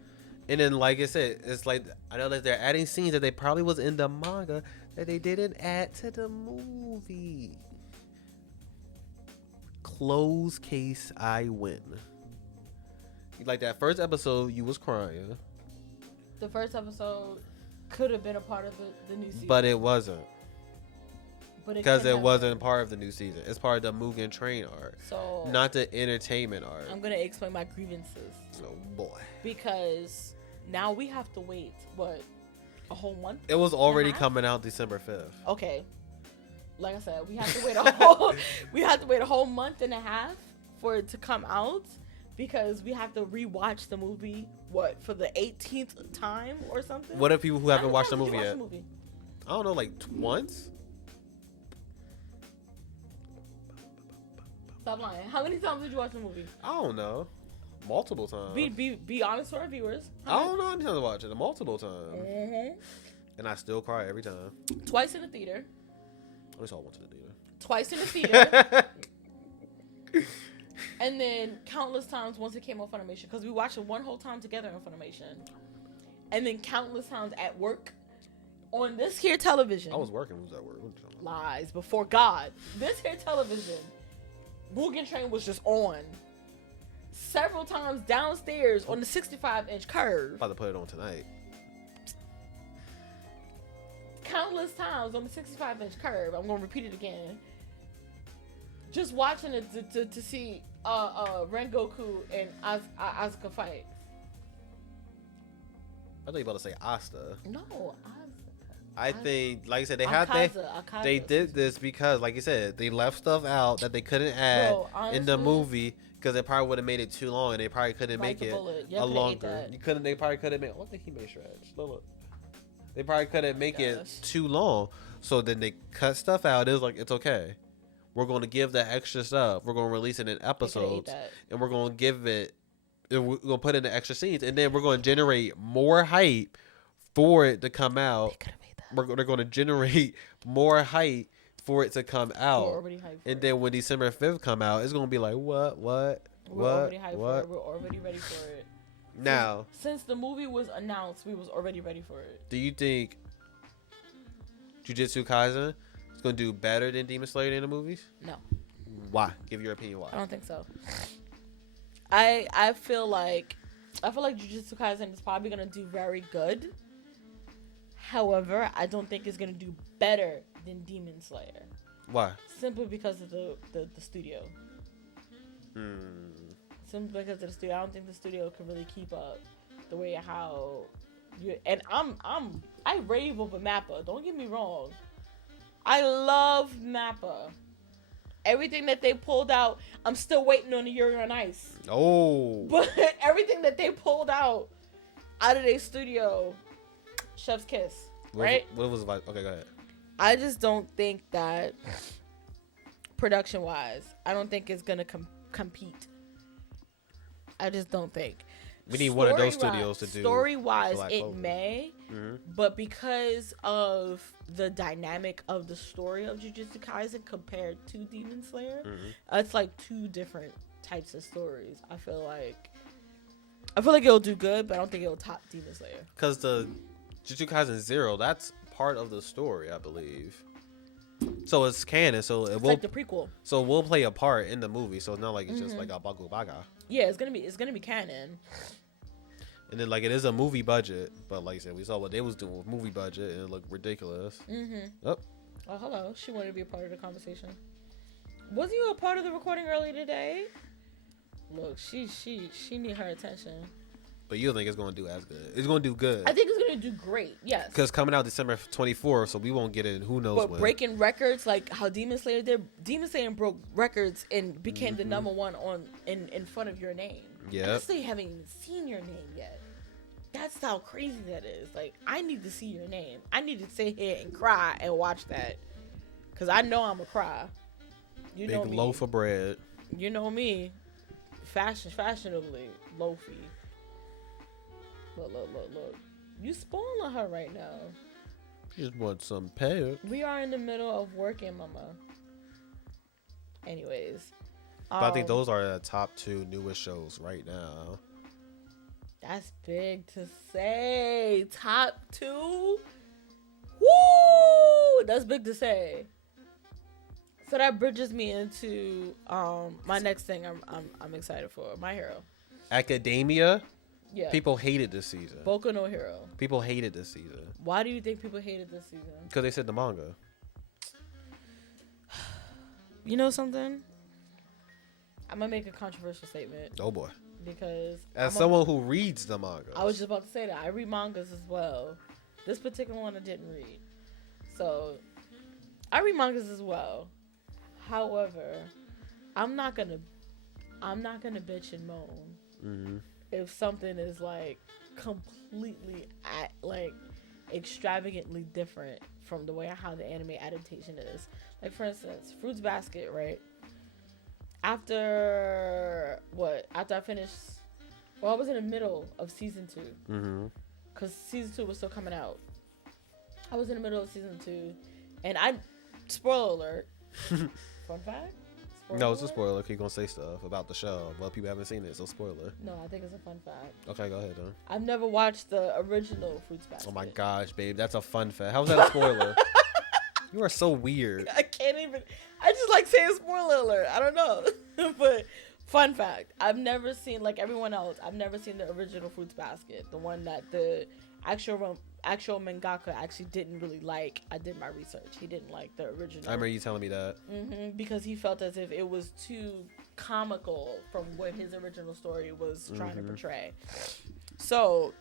And then, like I said, it's like, I know that they're adding scenes that they probably was in the manga that they didn't add to the movie. Close case, I win. Like that first episode, you was crying. The first episode could have been a part of the new season. But it wasn't. Because it wasn't part of the new season. It's part of the Mugen Train arc. So not the entertainment arc. I'm going to explain my grievances. Oh, boy. Because now we have to wait, what, a whole month? It was already coming out December 5th. Okay. Like I said, we have to wait a whole month and a half for it to come out. Because we have to rewatch the movie, what, for the 18th time or something? What are people who haven't watched the movie yet? The movie? I don't know, like once? Stop lying. How many times did you watch the movie? I don't know. Multiple times. Be honest with our viewers. I don't know how many times I watched it. Multiple times. Mm-hmm. And I still cry every time. Twice in the theater. I just all went to the theater. Twice in the theater. And then countless times once it came on Funimation. Because we watched it one whole time together on Funimation. And then countless times at work. On this here television. I was working. Who was at work? Lies. Before God. This here television. Mugen Train was just on. Several times downstairs on the 65-inch curve. About to put it on tonight. Countless times on the 65-inch curve. I'm going to repeat it again. Just watching it to see Rengoku and Asuka fight. I thought you were about to say Asta. No, I think, like I said, Akaza, they did this because, like you said, they left stuff out that they couldn't add in the movie because it probably would have made it too long, and they probably couldn't make it a longer. They probably couldn't make. I don't think he made stretch. Look. They probably couldn't make it too long, so then they cut stuff out. It was like, it's okay. We're going to give that extra stuff. We're going to release it in episodes, and we're going to give it. We're going to put in the extra scenes, and then we're going to generate more hype for it to come out. They're going to generate more hype for it to come out, and then when December 5th come out, it's going to be like, what? We're already ready for it. Now, since the movie was announced, we was already ready for it. Do you think Jujutsu Kaisen is going to do better than Demon Slayer in the movies? No. Why? Give your opinion why. I don't think so. I feel like Jujutsu Kaisen is probably going to do very good. However, I don't think it's going to do better than Demon Slayer. Why? Simply because of the studio. Simply because of the studio. I don't think the studio can really keep up the way how you. And I rave over Mappa. Don't get me wrong. I love Mappa. Everything that they pulled out, I'm still waiting on the Yuri on Ice. Oh. But everything that they pulled out of their studio, chef's kiss. Right? What was it like? Okay, go ahead. I just don't think that production-wise, I don't think it's going to compete. I just don't think. We need one of those studios to do. Story-wise, it may, but because of the dynamic of the story of Jujutsu Kaisen compared to Demon Slayer, it's like two different types of stories. I feel like it'll do good, but I don't think it'll top Demon Slayer. Because the Jujutsu Kaisen 0, that's part of the story, I believe. So it's canon, so it's like the prequel. So we'll play a part in the movie, so it's not like it's just like a Bagu Baga. Yeah, it's gonna be canon. And then like it is a movie budget, but like I said, we saw what they was doing with movie budget, and it looked ridiculous. Oh, hello. She wanted to be a part of the conversation. Was you a part of the recording earlier today? Look, she need her attention. But you don't think it's going to do as good? It's going to do good. I think it's going to do great, yes. Because coming out December 24th, so we won't get it who knows when. But breaking records, like how Demon Slayer did. Demon Slayer broke records and became the number one in front of your name. Yeah. I still haven't even seen your name yet. That's how crazy that is. Like, I need to see your name. I need to sit here and cry and watch that. Because I know I'm a cry. You know me. Big loaf of bread. You know me. Fashionably loafy. Look. You spoiling her right now. Just want some pay. We are in the middle of working, mama. Anyways. But I think those are the top 2 newest shows right now. That's big to say. Top 2? Woo! That's big to say. So that bridges me into my next thing I'm excited for. My Hero. Academia? Yeah. People hated this season. Boku no Hero. People hated this season. Why do you think people hated this season? Because they said the manga. You know something? I'm going to make a controversial statement. Oh, boy. Because as someone who reads the manga. I was just about to say that. I read mangas as well. This particular one I didn't read. So, I read mangas as well. However, I'm not gonna bitch and moan if something is like completely extravagantly different from the way how the anime adaptation is. Like, for instance, Fruits Basket, right? After I finished, I was in the middle of season 2 because season 2 was still coming out. I was in the middle of season 2, and spoiler alert. Fun fact? No, it's a spoiler. You're going to say stuff about the show. Well, people haven't seen it, so spoiler. No, I think it's a fun fact. Okay, go ahead, then. I've never watched the original Fruits Basket. Oh, my gosh, babe. That's a fun fact. How's that a spoiler? You are so weird. I can't even. I just like saying spoiler alert. I don't know. But fun fact. I've never seen, like everyone else, I've never seen the original Fruits Basket. The one that the actual mangaka actually didn't really like. I did my research. He didn't like the original. I remember you telling me that. Because he felt as if it was too comical from what his original story was trying to portray. So,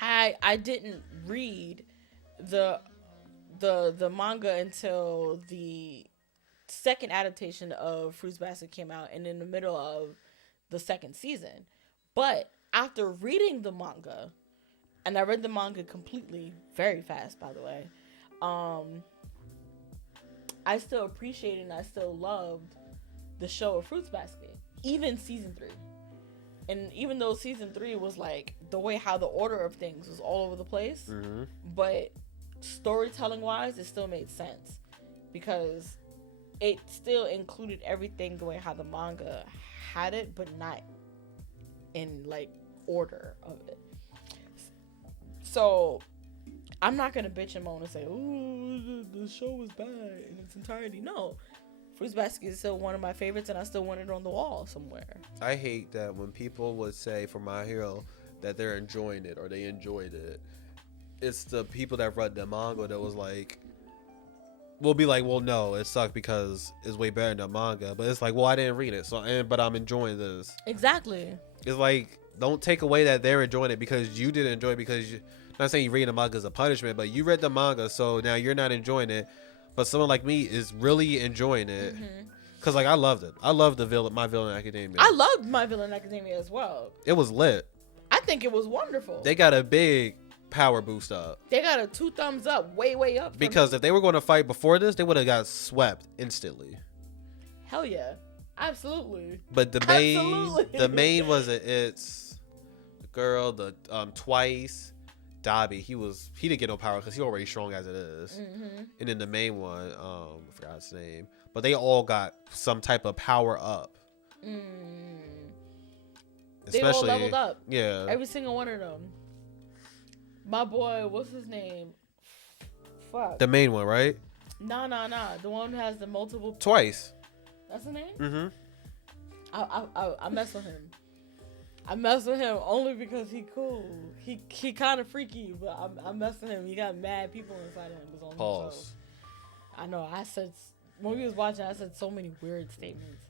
I didn't read the manga until the second adaptation of Fruits Basket came out, and in the middle of the second season. But after reading the manga, and I read the manga completely, very fast, by the way, I still appreciated and I still loved the show of Fruits Basket, even season 3. And even though season 3 was like the way how the order of things was all over the place, but storytelling wise, it still made sense because it still included everything the way how the manga had it, but not in like order of it. So I'm not gonna bitch and moan and say, "Oh, the show was bad in its entirety." No, Fruits Basket is still one of my favorites, and I still want it on the wall somewhere. I hate that when people would say for My Hero that they're enjoying it or they enjoyed it. It's the people that read the manga that was like, will be like, well, no, it sucked because it's way better than the manga. But it's like, well, I didn't read it, but I'm enjoying this. Exactly. It's like, don't take away that they're enjoying it because you didn't enjoy it because not saying you read the manga as a punishment, but you read the manga, so now you're not enjoying it. But someone like me is really enjoying it. Because, like, I loved it. I loved My Villain Academia. I loved My Villain Academia as well. It was lit. I think it was wonderful. They got a big power boost up. They got a 2 thumbs up, way up. Because if they were going to fight before this, they would have got swept instantly. Hell yeah. Absolutely. But the main was it's the girl, the Twice, Dobby. He didn't get no power because he's already strong as it is. And then the main one, I forgot his name, but they all got some type of power up. They all leveled up. Yeah, every single one of them. My boy, what's his name? Fuck. The main one, right? Nah. The one who has the multiple. Twice. That's the name. I mess with him. I mess with him only because he cool. He kind of freaky, but I mess with him. He got mad people inside him. On Pause. I know. I said when we was watching, I said so many weird statements.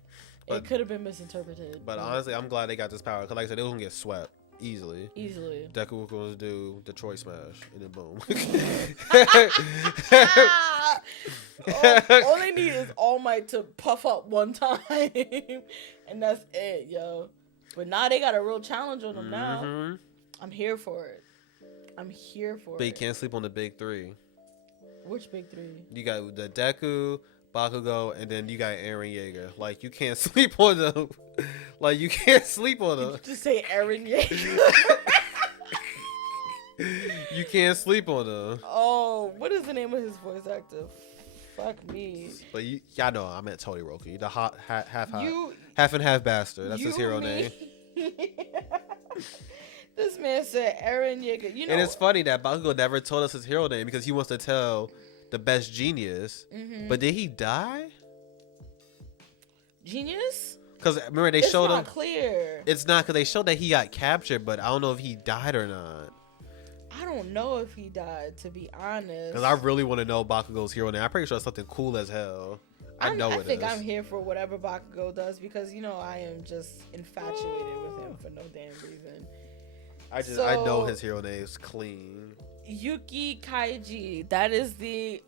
It could have been misinterpreted. But honestly, I'm glad they got this power because, like I said, they was gonna get swept easily. Deku was gonna do the Troy Smash, and then boom. All they need is All Might to puff up one time, and that's it, yo. But now they got a real challenge on them now. I'm here for it. But you can't sleep on the big 3. Which big 3? You got the Deku, Bakugo, and then you got Eren Yeager. Like, you can't sleep on them. Like, you can't sleep on them. Just say Eren Yeager. You can't sleep on them. Oh, what is the name of his voice actor? Fuck me. But y'all know I meant Todoroki, the half and half bastard. That's his hero name. This man said Eren Yeager. You know, and it's funny that Bakugo never told us his hero name because he wants to tell the best genius. But did he die? Genius? Because remember they showed him. It's not clear. It's not because they showed that he got captured, but I don't know if he died or not. I don't know if he died, to be honest. Because I really want to know Bakugo's hero name. I'm pretty sure it's something cool as hell. I think I'm here for whatever Bakugo does because, you know, I am just infatuated with him for no damn reason. I know his hero name is clean. Yuki Kaiji. That is the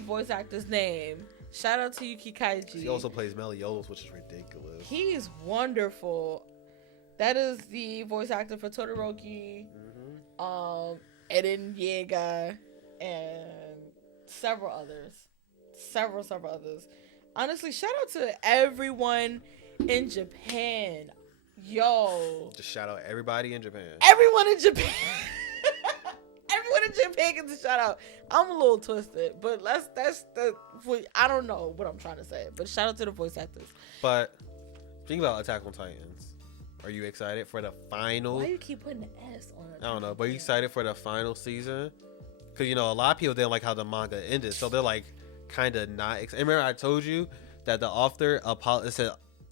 voice actor's name. Shout out to Yuki Kaiji. He also plays Meliodas, which is ridiculous. He's wonderful. That is the voice actor for Todoroki, Eren Yeager, and several others. Several others. Honestly, shout out to everyone in Japan. Yo. Just shout out everybody in Japan. Everyone in Japan. Everyone in Japan gets a shout out. I'm a little twisted, but I don't know what I'm trying to say. But shout out to the voice actors. But think about Attack on Titans. Are you excited for the final? Why do you keep putting the S on it? I don't know, but are you excited for the final season? Because, you know, a lot of people didn't like how the manga ended, so they're like kind of not. Remember I told you that the author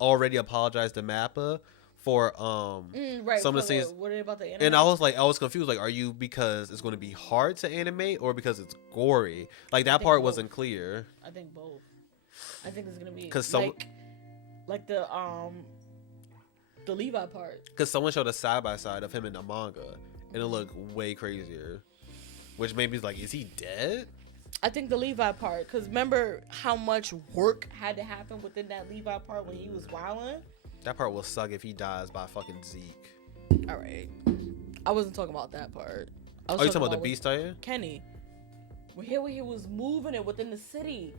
already apologized to Mappa for some of the scenes. What about the anime? And I was confused. Like, are you because it's going to be hard to animate or because it's gory? Like that part wasn't clear. I think both. I think it's gonna be because like the Levi part. Because someone showed a side by side of him in the manga, and it looked way crazier. which made me like, is he dead? I think the Levi part, because remember how much work had to happen within that Levi part when he was wilding? That part will suck if he dies by fucking Zeke. All right. I wasn't talking about that part. Oh, you talking about the Beast Titan? Kenny. When he was moving it within the city.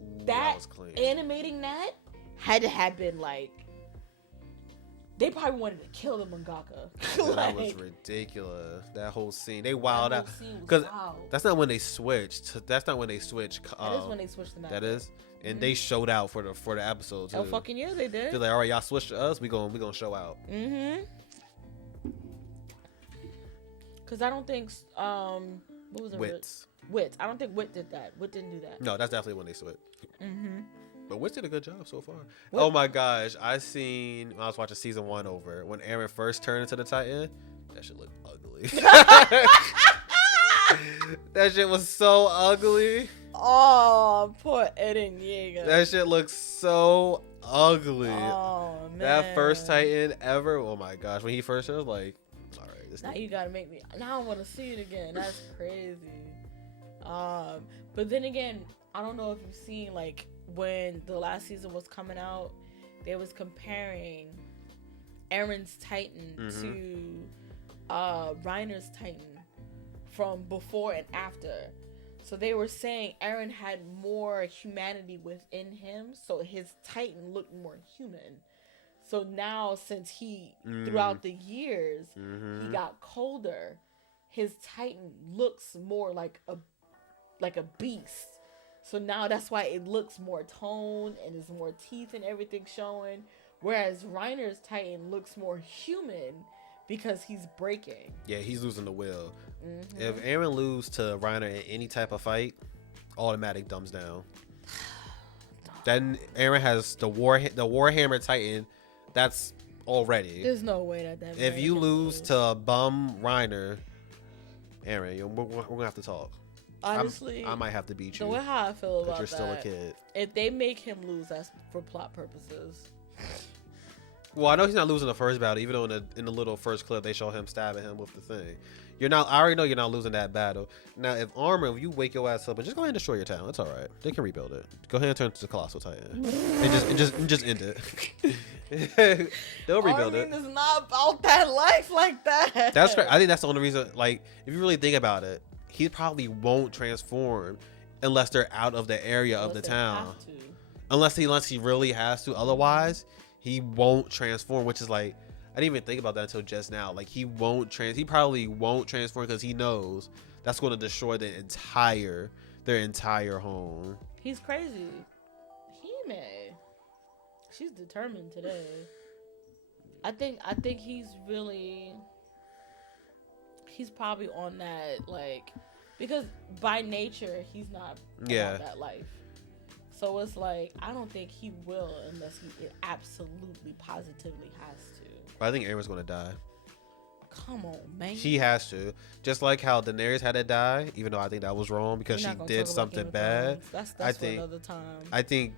Ooh, that was clean. Animating that had to have been like, they probably wanted to kill the mangaka. That was ridiculous. That whole scene, they wild out because that's not when they switched. That's not when they switched. That is when they switched the map. That is, and they showed out for the episode too. Oh fucking yeah, they did. They're like, all right, y'all switched to us. We gonna show out. Because I don't think what was it? Wit. I don't think Wit did that. Wit didn't do that. No, that's definitely when they switched. But Wit did a good job so far. What? Oh my gosh, I was watching season 1 over when Eren first turned into the Titan. That shit looked ugly. That shit was so ugly. Oh, poor Eren Yeager. That shit looks so ugly. Oh man. That first Titan ever. Oh my gosh, when he first was like, all right, this. Now you gotta make me. Now I want to see it again. That's crazy. But then again, I don't know if you've seen like when the last season was coming out, they was comparing Eren's Titan to Reiner's Titan from before and after. So they were saying Eren had more humanity within him, so his Titan looked more human. So now, since he throughout the years he got colder, his Titan looks more like a beast. So now that's why it looks more toned and there's more teeth and everything showing. Whereas Reiner's Titan looks more human because he's breaking. Yeah, he's losing the will. If Eren loses to Reiner in any type of fight, automatic thumbs down. Then Eren has the Warhammer Titan. That's already. There's no way that. If you lose to bum Reiner, Eren, we're gonna have to talk. Honestly, I might have to beat you. The way how I feel about you're still a kid. If they make him lose, that's for plot purposes. Well, I know he's not losing the first battle, even though in the little first clip they show him stabbing him with the thing. I already know you're not losing that battle. Now, if you wake your ass up and just go ahead and destroy your town, it's all right. They can rebuild it. Go ahead and turn to the Colossal Titan and just end it. They'll rebuild it. Armin is not about that life like that. That's right. I think that's the only reason. Like, if you really think about it, he probably won't transform unless they're out of the area of the town. Unless he really has to. Otherwise, he won't transform, which is like, I didn't even think about that until just now. Like, he probably won't transform because he knows that's going to destroy their entire home. He's crazy. He may. She's determined today. I think he's probably on that, like, because by nature he's not about that life. So it's like, I don't think he will unless he absolutely positively has to. I think Eren's gonna die. Come on, man. He has to. Just like how Daenerys had to die, even though I think that was wrong because she did something bad. That's for another time. I think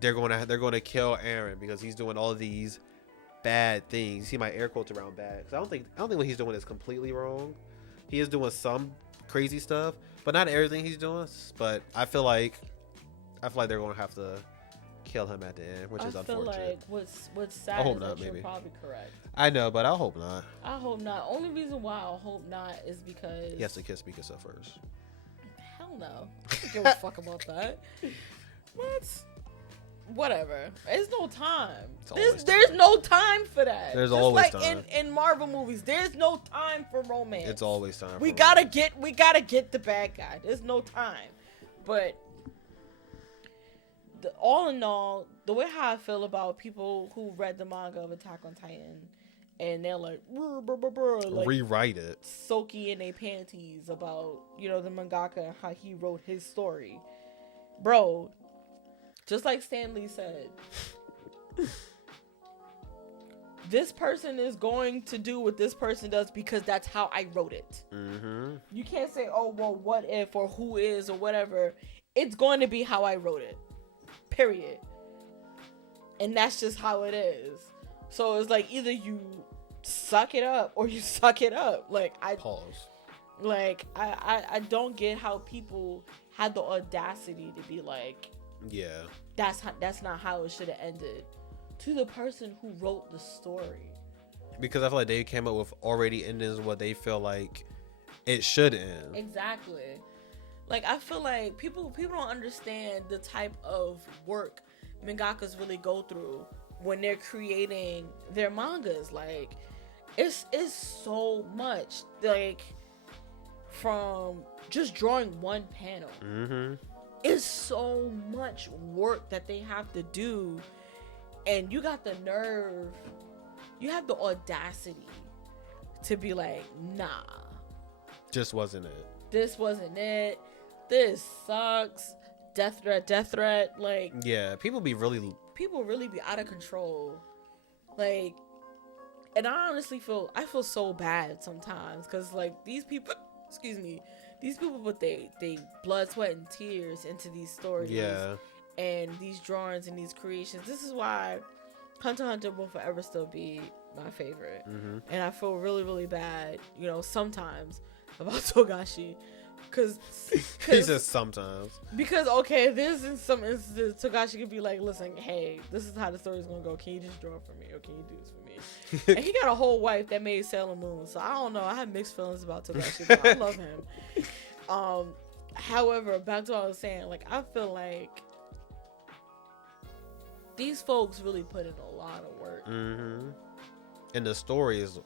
they're gonna kill Eren because he's doing all these bad things. You see my air quotes around bad, because I don't think what he's doing is completely wrong. He is doing some crazy stuff, but not everything he's doing. But I feel like they're gonna have to kill him at the end, which is unfortunate. I feel like what's sad is that you're probably correct. I know, but I hope not. I hope not. Only reason why I hope not is because he has to kiss Mikasa first. Hell no. I don't give a fuck about that. What? Whatever. There's no time. There's no time for that. There's just always time. Like in Marvel movies, there's no time for romance. It's always time. We gotta get the bad guy. There's no time. But all in all, the way how I feel about people who read the manga of Attack on Titan and they're like, like rewrite it, soaky in their panties about the mangaka and how he wrote his story, bro. Just like Stan Lee said, this person is going to do what this person does because that's how I wrote it. You can't say, oh well, what if or who is or whatever. It's going to be how I wrote it. Period. And that's just how it is. So it's like either you suck it up or you suck it up. Like pause. Like, I don't get how people had the audacity to be like, yeah, that's not how it should have ended, to the person who wrote the story. Because I feel like they came up with already endings what they feel like it should end. Exactly. Like, I feel like people don't understand the type of work mangakas really go through when they're creating their mangas. Like, it's so much, like, from just drawing one panel. Mm-hmm. It's so much work that they have to do, and you got the nerve, you have the audacity to be like, nah, just wasn't it. This wasn't it. This sucks. Death threat. Like, yeah, people really be out of control. Like, and I honestly feel so bad sometimes, because like these people put they blood, sweat, and tears into these stories, and these drawings and these creations. This is why Hunter x Hunter will forever still be my favorite. Mm-hmm. And I feel really, really bad, sometimes about Togashi. He says sometimes. Because, okay, there's in some instances, Togashi could be like, listen, hey, this is how the story's gonna go. Can you just draw for me? Or can you do this for me? And he got a whole wife that made Sailor Moon. So I don't know. I have mixed feelings about Togashi, but I love him. However, back to what I was saying, like, I feel like these folks really put in a lot of work. Mm-hmm. And the story is,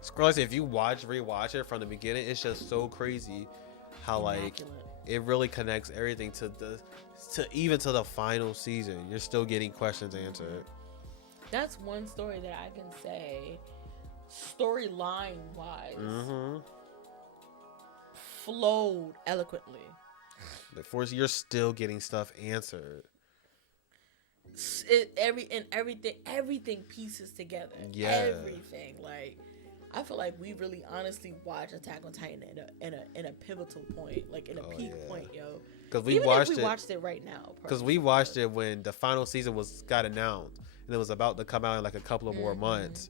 if you rewatch it from the beginning, it's just so crazy how like it really connects everything to the final season. You're still getting questions answered. That's one story that I can say, storyline wise, flowed eloquently. But you're still getting stuff answered. Everything pieces together. Yeah. Everything. Like, I feel like we really honestly watch Attack on Titan in a pivotal point, like in a peak point, yo. Because we watched it right now. Because we watched it when the final season got announced, and it was about to come out in like a couple of more months.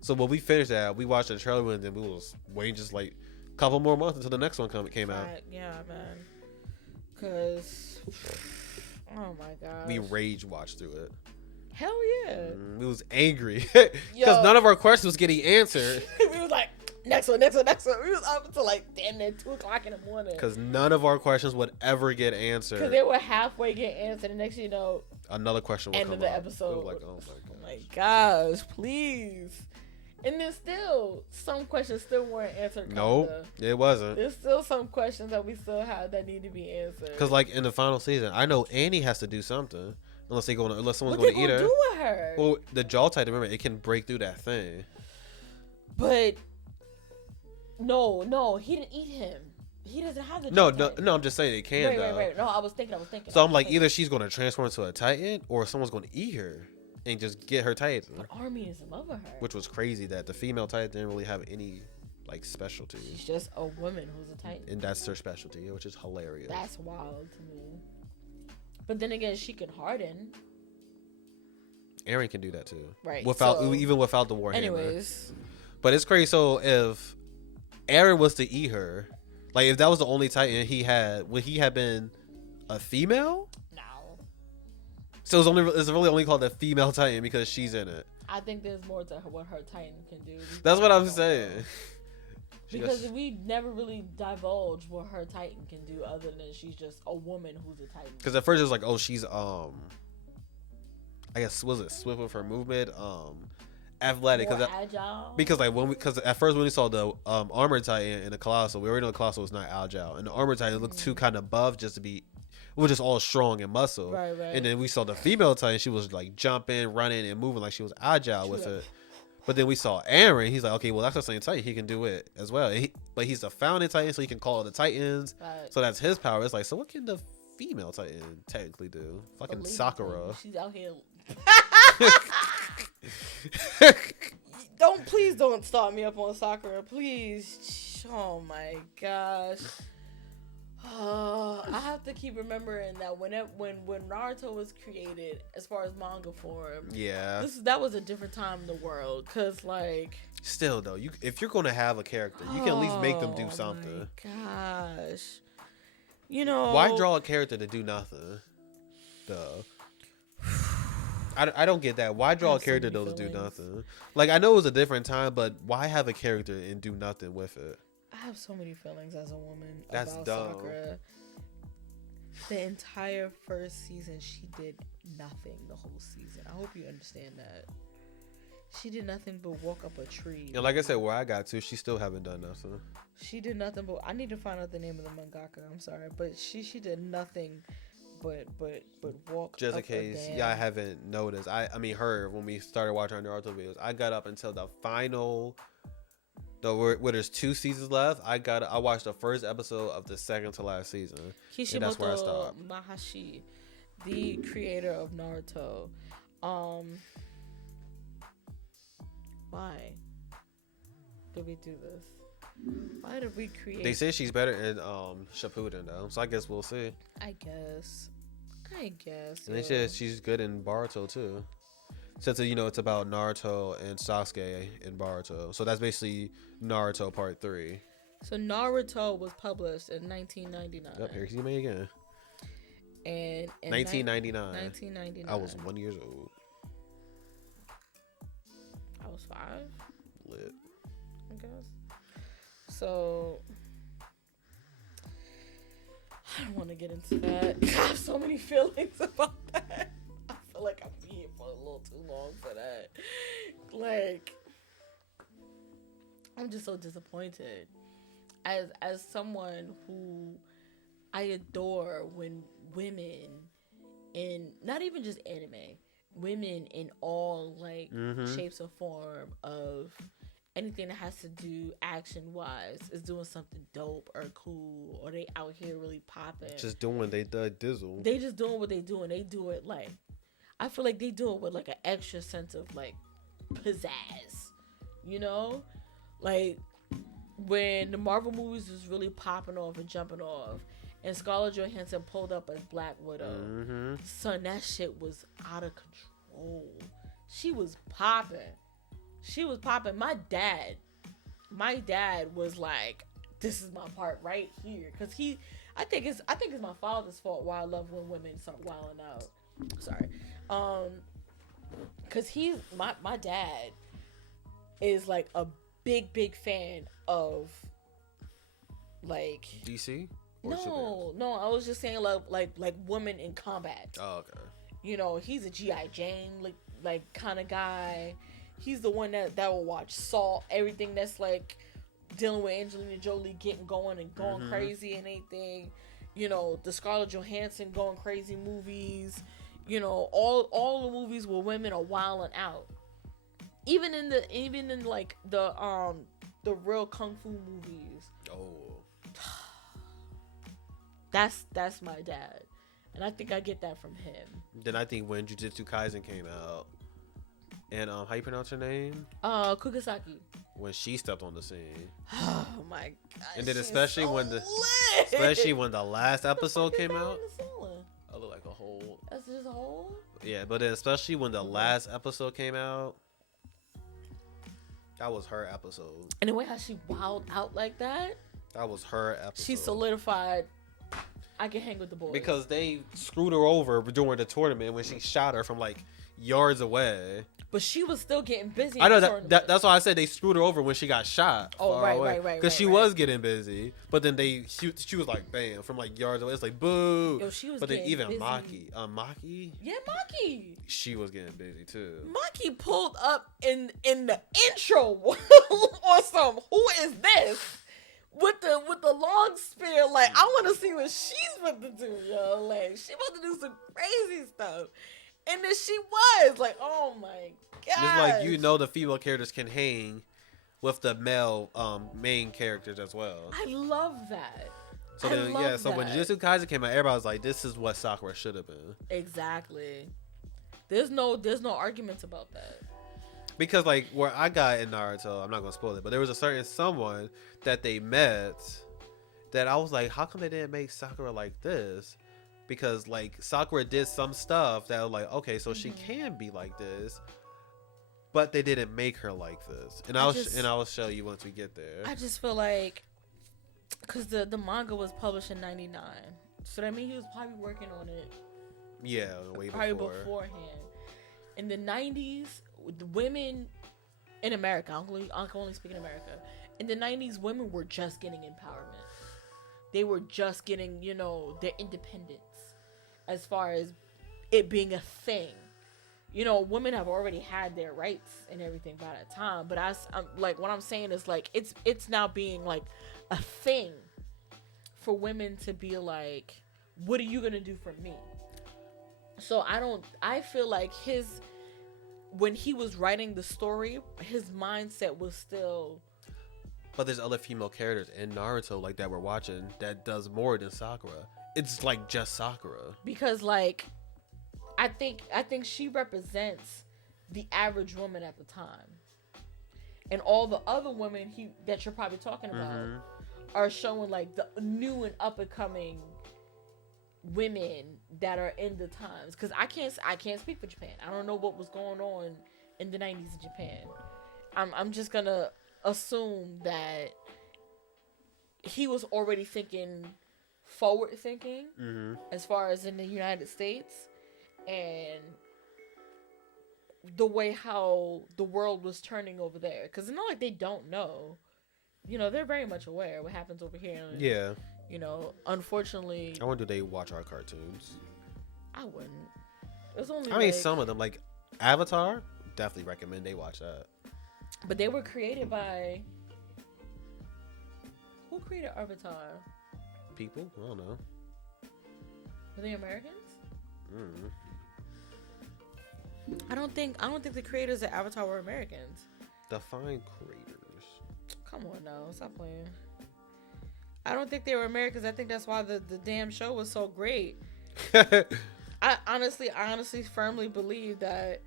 So when we finished that, we watched the trailer, and then we was waiting just like a couple more months until the next one came out. Yeah, man. Because, oh my god, we rage watched through it. Hell yeah. We was angry because none of our questions was getting answered. We was like, next one. We was up until like damn near 2:00 in the morning. Because none of our questions would ever get answered. Because they were halfway getting answered, and next thing you know, another question would end come of the up. episode. We were like, oh my gosh, please. And then still, some questions still weren't answered. Nope, it wasn't. There's still some questions that we still have that need to be answered. Because like in the final season, I know Annie has to do something. Unless someone's going to eat her. Do with her? Well, the jaw titan, remember, it can break through that thing. But no, he didn't eat him. He doesn't have the no, titan. I'm just saying it can. Right. No, I was thinking. So I'm like, either she's going to transform into a titan, or someone's going to eat her and just get her titan. But Army is in love with her. Which was crazy that the female titan didn't really have any like specialty. She's just a woman who's a titan, and that's her specialty, which is hilarious. That's wild to me. But then again, she can harden. Eren can do that too, right? Even without the warhammer. Anyways, but it's crazy. So if Eren was to eat her, like if that was the only titan he had, would he have been a female? No. So it's really only called a female titan because she's in it. I think there's more to what her titan can do. That's what I'm saying. Because we never really divulge what her titan can do, other than she's just a woman who's a titan. Because at first it was like, oh, she's I guess was it swift with her movement, athletic, more agile. Because at first when we saw the armored titan and the colossal, we already know the colossal was not agile, and the armored titan looked too kind of buff just to be. We're just all strong and muscle. Right. And then we saw the female titan; she was like jumping, running, and moving like she was agile with it. But then we saw Eren. He's like, okay, well, that's the same Titan. He can do it as well. But he's the founding Titan, so he can call it the Titans. Right. So that's his power. It's like, so what can the female Titan technically do? Fucking Sakura. She's out here. Please don't start me up on Sakura. Please. Oh, my gosh. I have to keep remembering that when Naruto was created, as far as manga form, that was a different time in the world. Cause like Still though, if you're gonna have a character, you can at least make them do something. Oh my gosh. You know, why draw a character to do nothing? Though. I don't get that. Why draw a character though to do nothing? Like, I know it was a different time, but why have a character and do nothing with it? I have so many feelings as a woman That's about dumb. Sakura. The entire first season, she did nothing the whole season. I hope you understand that. She did nothing but walk up a tree. And like I said, where I got to, she still haven't done nothing. She did nothing but... I need to find out the name of the mangaka. I'm sorry. But she did nothing but walk Just in up case y'all haven't noticed, I mean, when we started watching our Naruto videos, I got up until the final... where there's 2 seasons left. I watched the first episode of the second to last season. And that's where I stopped. Mahashi, the creator of Naruto. Why did we do this? Why did we create... They say she's better in Shippuden though, so I guess we'll see. I guess. And they said she's good in Boruto too. Since it's about Naruto and Sasuke in Boruto, so that's basically Naruto Part 3. So Naruto was published in 1999. Yep, here you me again. And in 1999. 1999. I was 1 year old. I was 5. Lit. I guess. So I don't want to get into that. I have so many feelings about that. I feel like I'm being for a little too long for that. Like, I'm just so disappointed. As someone who I adore when women in, not even just anime, women in all like shapes or form of anything that has to do action wise is doing something dope or cool, or they out here really popping. Just doing they dizzle. They just doing what they do, and they do it like, I feel like they do it with like an extra sense of like pizzazz, like when the Marvel movies was really popping off and jumping off, and Scarlett Johansson pulled up as Black Widow. Son, that shit was out of control. She was popping. My dad was like, "This is my part right here," because I think it's my father's fault why I love when women start wilding out. Sorry, because my dad is like a big fan of like DC. No, I was just saying like women in combat. Oh, okay. He's a G.I. Jane like kind of guy. He's the one that will watch Salt, everything that's like dealing with Angelina Jolie getting going and going crazy and anything. The Scarlett Johansson going crazy movies. All the movies where women are wilding out. Even in like the real kung fu movies. Oh. That's my dad. And I think I get that from him. Then I think when Jujutsu Kaisen came out, and how you pronounce her name? Kugasaki. When she stepped on the scene. Oh my god. And then especially when the last episode came out. I look like a hole. That's just a hole? Yeah, but then especially when the last episode came out, that was her episode. And the way how she wilded out like that. That was her episode. She solidified, I can hang with the boys. Because they screwed her over during the tournament when she shot her from like yards away. But she was still getting busy. I know that's why I said they screwed her over when she got shot. Oh, right. Because she was getting busy, but then she was like bam from like yards away. It's like boo. Yo, she was. But then even busy. Maki. Yeah, Maki. She was getting busy too. Maki pulled up in the intro on some. Who is this? With the long spear, like I want to see what she's about to do, yo. Like she about to do some crazy stuff. And then she was like, oh my god. It's like, the female characters can hang with the male main characters as well. I love that. So when Jujutsu Kaisen came out, everybody was like, this is what Sakura should have been. Exactly. There's no arguments about that. Because like where I got in Naruto, I'm not gonna spoil it, but there was a certain someone that they met that I was like, how come they didn't make Sakura like this? Because like Sakura did some stuff that was like, okay, so she can be like this, But they didn't make her like this, and I'll show you once we get there. I just feel like, because the manga was published in '99, so that means he was probably working on it. Yeah, way probably beforehand. In the '90s, the women in America, I can only speak in America. In the '90s, women were just getting empowerment. They were just getting, their independence, as far as it being a thing. Women have already had their rights and everything by that time. But I'm like, what I'm saying is like, it's now being like a thing for women to be like, what are you gonna do for me? So I feel like when he was writing the story, his mindset was still. But there's other female characters in Naruto like that we're watching that does more than Sakura. It's like just Sakura. Because like, I think she represents the average woman at the time, and all the other women that you're probably talking about are showing like the new and up and coming women that are in the times. Because I can't speak for Japan. I don't know what was going on in the 90s in Japan. I'm just gonna assume that he was already forward thinking as far as in the United States. And the way how the world was turning over there, because it's not like they don't know, they're very much aware of what happens over here. And, yeah. Unfortunately, I wonder do they watch our cartoons? I wouldn't. It's only. Some of them, like Avatar, definitely recommend they watch that. But they were created by. Who created Avatar? People, I don't know. Were they Americans? I don't think the creators of Avatar were Americans. Define creators. Come on now, stop playing. I don't think they were Americans. I think that's why the damn show was so great. I honestly firmly believe that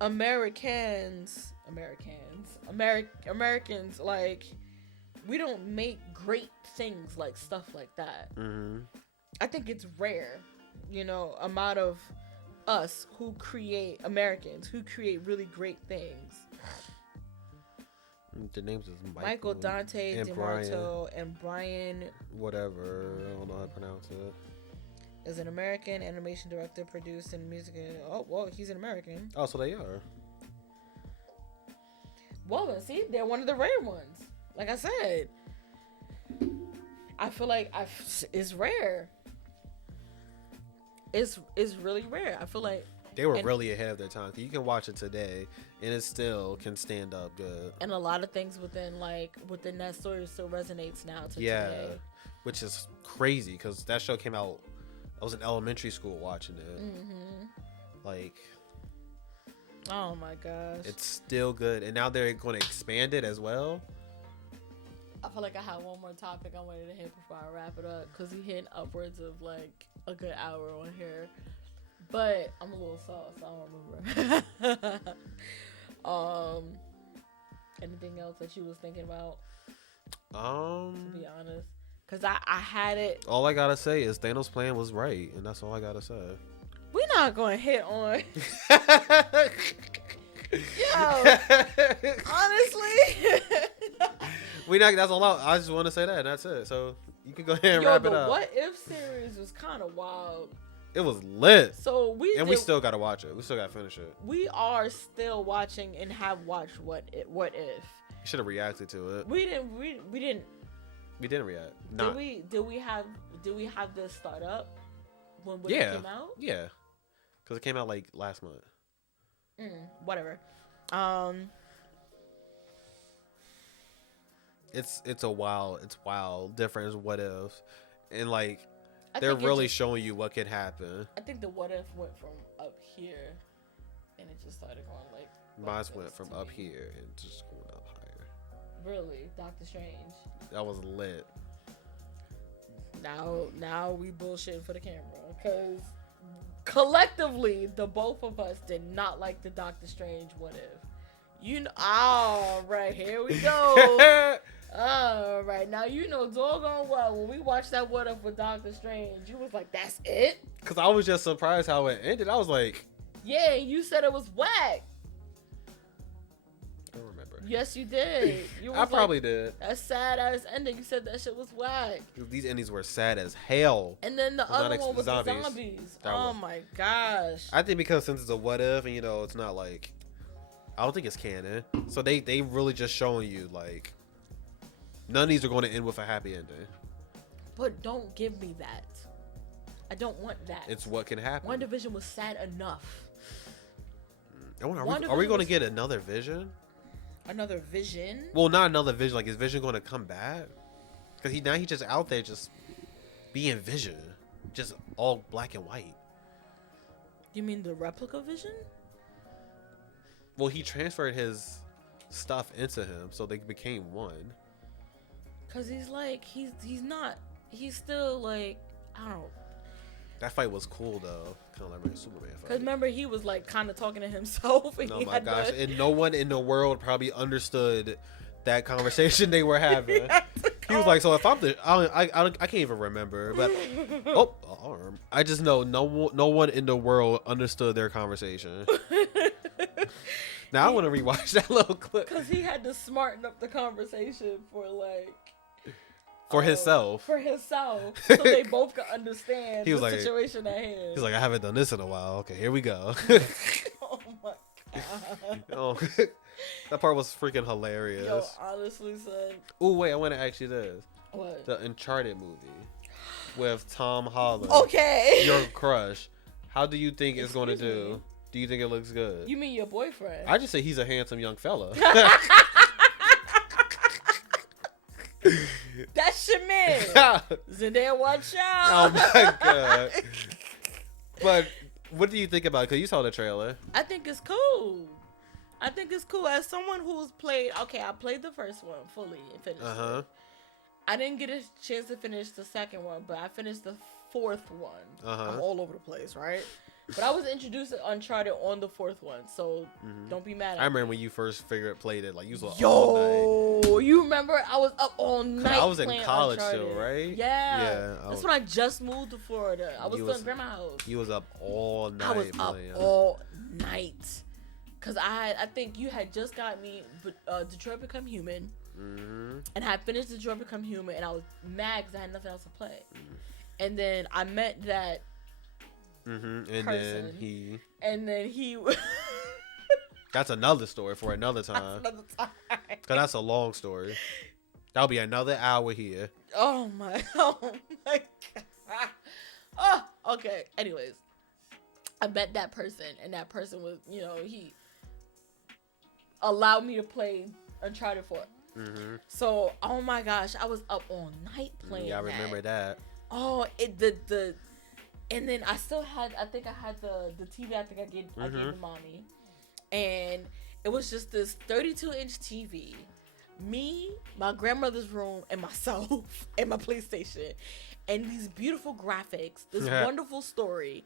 Americans, like, we don't make great things like stuff like that. I think it's rare, amount of us Americans who create really great things. The names is Michael Dante DeMarco and Brian. Whatever, I don't know how to pronounce it. Is an American animation director, produced and music. Oh, well, he's an American. Oh, so they are. Well, see, they're one of the rare ones. Like I said, I feel like it's rare. It's really rare. I feel like they were really ahead of their time. You can watch it today, and it still can stand up good. And a lot of things within that story still resonates now to today. Which is crazy because that show came out. I was in elementary school watching it. Like, oh my gosh, it's still good, and now they're going to expand it as well. I feel like I have one more topic I wanted to hit before I wrap it up, because we hit upwards of like a good hour on here, but I'm a little soft, so I don't remember. Anything else that you was thinking about? To be honest, because I had it. All I gotta say is Thanos' plan was right, and that's all I gotta say. We're not gonna hit on. Yo, honestly. We not. That's all. I just want to say that, and that's it. So you can go ahead and wrap it up. The What If series was kind of wild. It was lit. So we still gotta watch it. We still gotta finish it. We are still watching and have watched What If. You should have reacted to it. We didn't. We didn't. We didn't react. Did we have this start up when it came out? Yeah. Because it came out like last month. Whatever. It's wild different What If, and like they're really showing you what could happen. I think the What If went from up here, and it just started going like. Mine went from up here and just going up higher. Really, Doctor Strange. That was lit. Now we bullshitting for the camera, because collectively the both of us did not like the Doctor Strange What If. All right, here we go. All right, now doggone well when we watched that What If with Doctor Strange, you was like, "That's it?" Because I was just surprised how it ended. I was like, "Yeah," you said it was whack. Yes, you did. I probably did. A sad ass ending. You said that shit was whack. These endings were sad as hell. And then the other one was the zombies. Oh my gosh. I think because since it's a what if, and it's not like, I don't think it's canon. So they really just showing you like, none of these are going to end with a happy ending. But don't give me that. I don't want that. It's what can happen. WandaVision was sad enough. Are we going to get another Vision? Another Vision? Well, not another Vision. Like, is Vision going to come back? Because he's just out there just being Vision. Just all black and white. You mean the replica Vision? Well, he transferred his stuff into him, so they became one. Because he's like, he's still like, I don't know. That fight was cool, though. Kind of like a Superman fight. Because remember, he was like kind of talking to himself. And oh my gosh. And no one in the world probably understood that conversation they were having. He was like, so if I'm I can't even remember, but arm. I just know no one in the world understood their conversation. Now I want to rewatch that little clip because he had to smarten up the conversation for like himself. For himself, so they both could understand the situation at hand. He's like, I haven't done this in a while. Okay, here we go. Oh my god. Oh, that part was freaking hilarious. Yo, honestly, son. Oh wait, I want to ask you this. What? The Uncharted movie with Tom Holland. Okay. Your crush. How do you think it's going to do? Do you think it looks good? You mean your boyfriend? I just say he's a handsome young fella. That's your man. Zendaya, watch out. Oh my god. But what do you think about it? Because you saw the trailer. I think it's cool. As someone who's played, I played the first one fully and finished it. I didn't get a chance to finish the second one, but I finished the fourth one. I'm all over the place, right? But I was introduced to Uncharted on the fourth one, so don't be mad at me. I remember when you first played it, like you was up all night. You remember I was up all night. I was in college Uncharted. still, right? Yeah. That's when I just moved to Florida. I was still in grandma's house. You was up all night. I was up all night. Cause I think you had just got me Detroit Become Human. And I had finished Detroit Become Human, and I was mad because I had nothing else to play. And then I met that and person. then he That's another story for another time. Cause that's a long story. That'll be another hour here. Oh my god. Oh, okay. Anyways, I met that person, and that person was, he allowed me to play Uncharted 4. So, oh my gosh, I was up all night playing. Yeah, I remember that. Oh, and then I think I had the TV. I think I gave to mommy, and it was just this 32-inch TV, me, my grandmother's room, and myself, and my PlayStation, and these beautiful graphics, this wonderful story.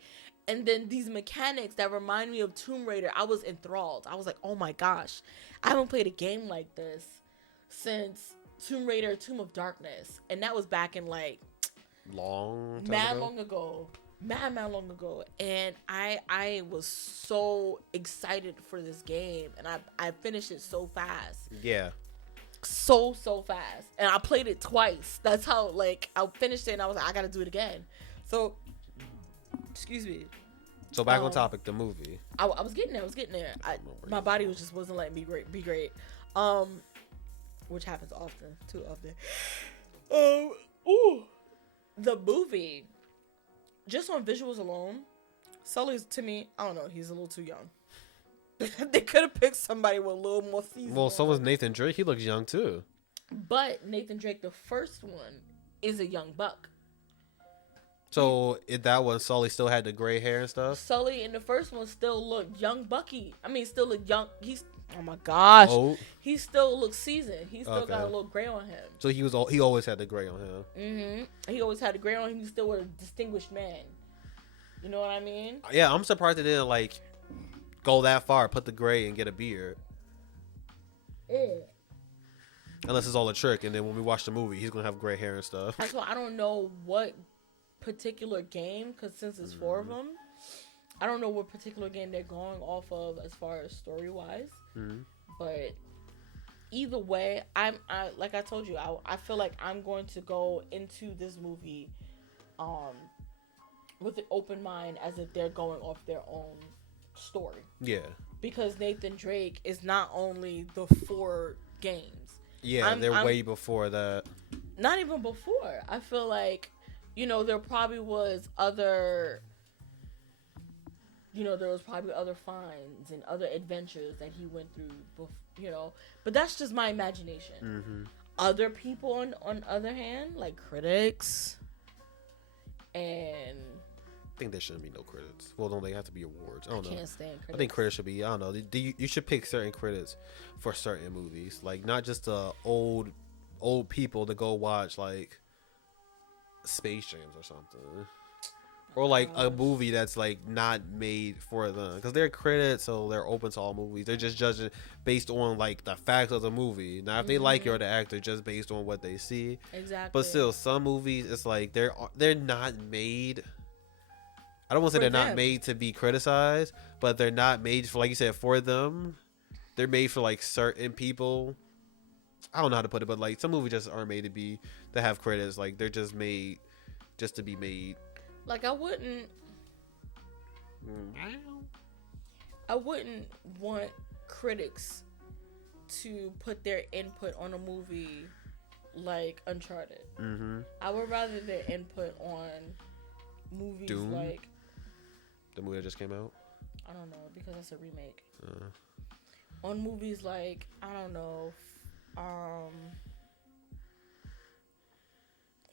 And then these mechanics that remind me of Tomb Raider. I was enthralled. I was like, oh my gosh, I haven't played a game like this since Tomb Raider Tomb of Darkness. And that was back in like mad long ago. And I was so excited for this game. And I finished it so fast. Yeah. So fast. And I played it twice. That's how, like, I finished it and I was like, I gotta do it again. So, excuse me. So back on topic, the movie. I was getting there. My body wasn't letting me be great. Which happens too often. The movie, just on visuals alone, Sully's, to me, I don't know, he's a little too young. They could have picked somebody with a little more season. Well, so was Nathan Drake. He looks young too. But Nathan Drake, the first one, is a young buck. So in that one, Sully still had the gray hair and stuff? Sully in the first one still looked young Bucky. I mean, still looked young. Oh my gosh. Old? He still looks seasoned. He still got a little gray on him. So he always had the gray on him. He always had the gray on him. He still was a distinguished man. You know what I mean? Yeah, I'm surprised they didn't like go that far, put the gray and get a beard. Unless it's all a trick, and then when we watch the movie, he's gonna have gray hair and stuff. That's why I don't know what particular game, because since it's 4 of them, I don't know what particular game they're going off of as far as story wise. But either way, like I told you, I feel like I'm going to go into this movie, with an open mind, as if they're going off their own story. Yeah. Because Nathan Drake is not only the 4 games. Yeah, they're way before that. Not even before. I feel like, there probably was other. There was probably other finds and other adventures that he went through, But that's just my imagination. Mm-hmm. Other people, on other hand, like critics, and I think there shouldn't be no critics. Well, don't they have to be awards? I don't know. Can't stand critics. I think critics should be. I don't know. You should pick certain critics for certain movies, like not just the old people to go watch like Space Jams or something. Or like a movie that's like not made for them, because they're critics, so they're open to all movies. They're just judging based on like the facts of the movie. Now, if they like you or the actor, just based on what they see. Exactly. But still, some movies, it's like they're not made. I don't want to say they're not made to be criticized, but they're not made for, like you said, for them. They're made for like certain people. I don't know how to put it, but like some movies just aren't made to have critics. Like they're just made just to be made. Like I wouldn't want critics to put their input on a movie like Uncharted. Mm-hmm. I would rather their input on movies Doom? like The movie that just came out. I don't know, because that's a remake. On movies like, I don't know,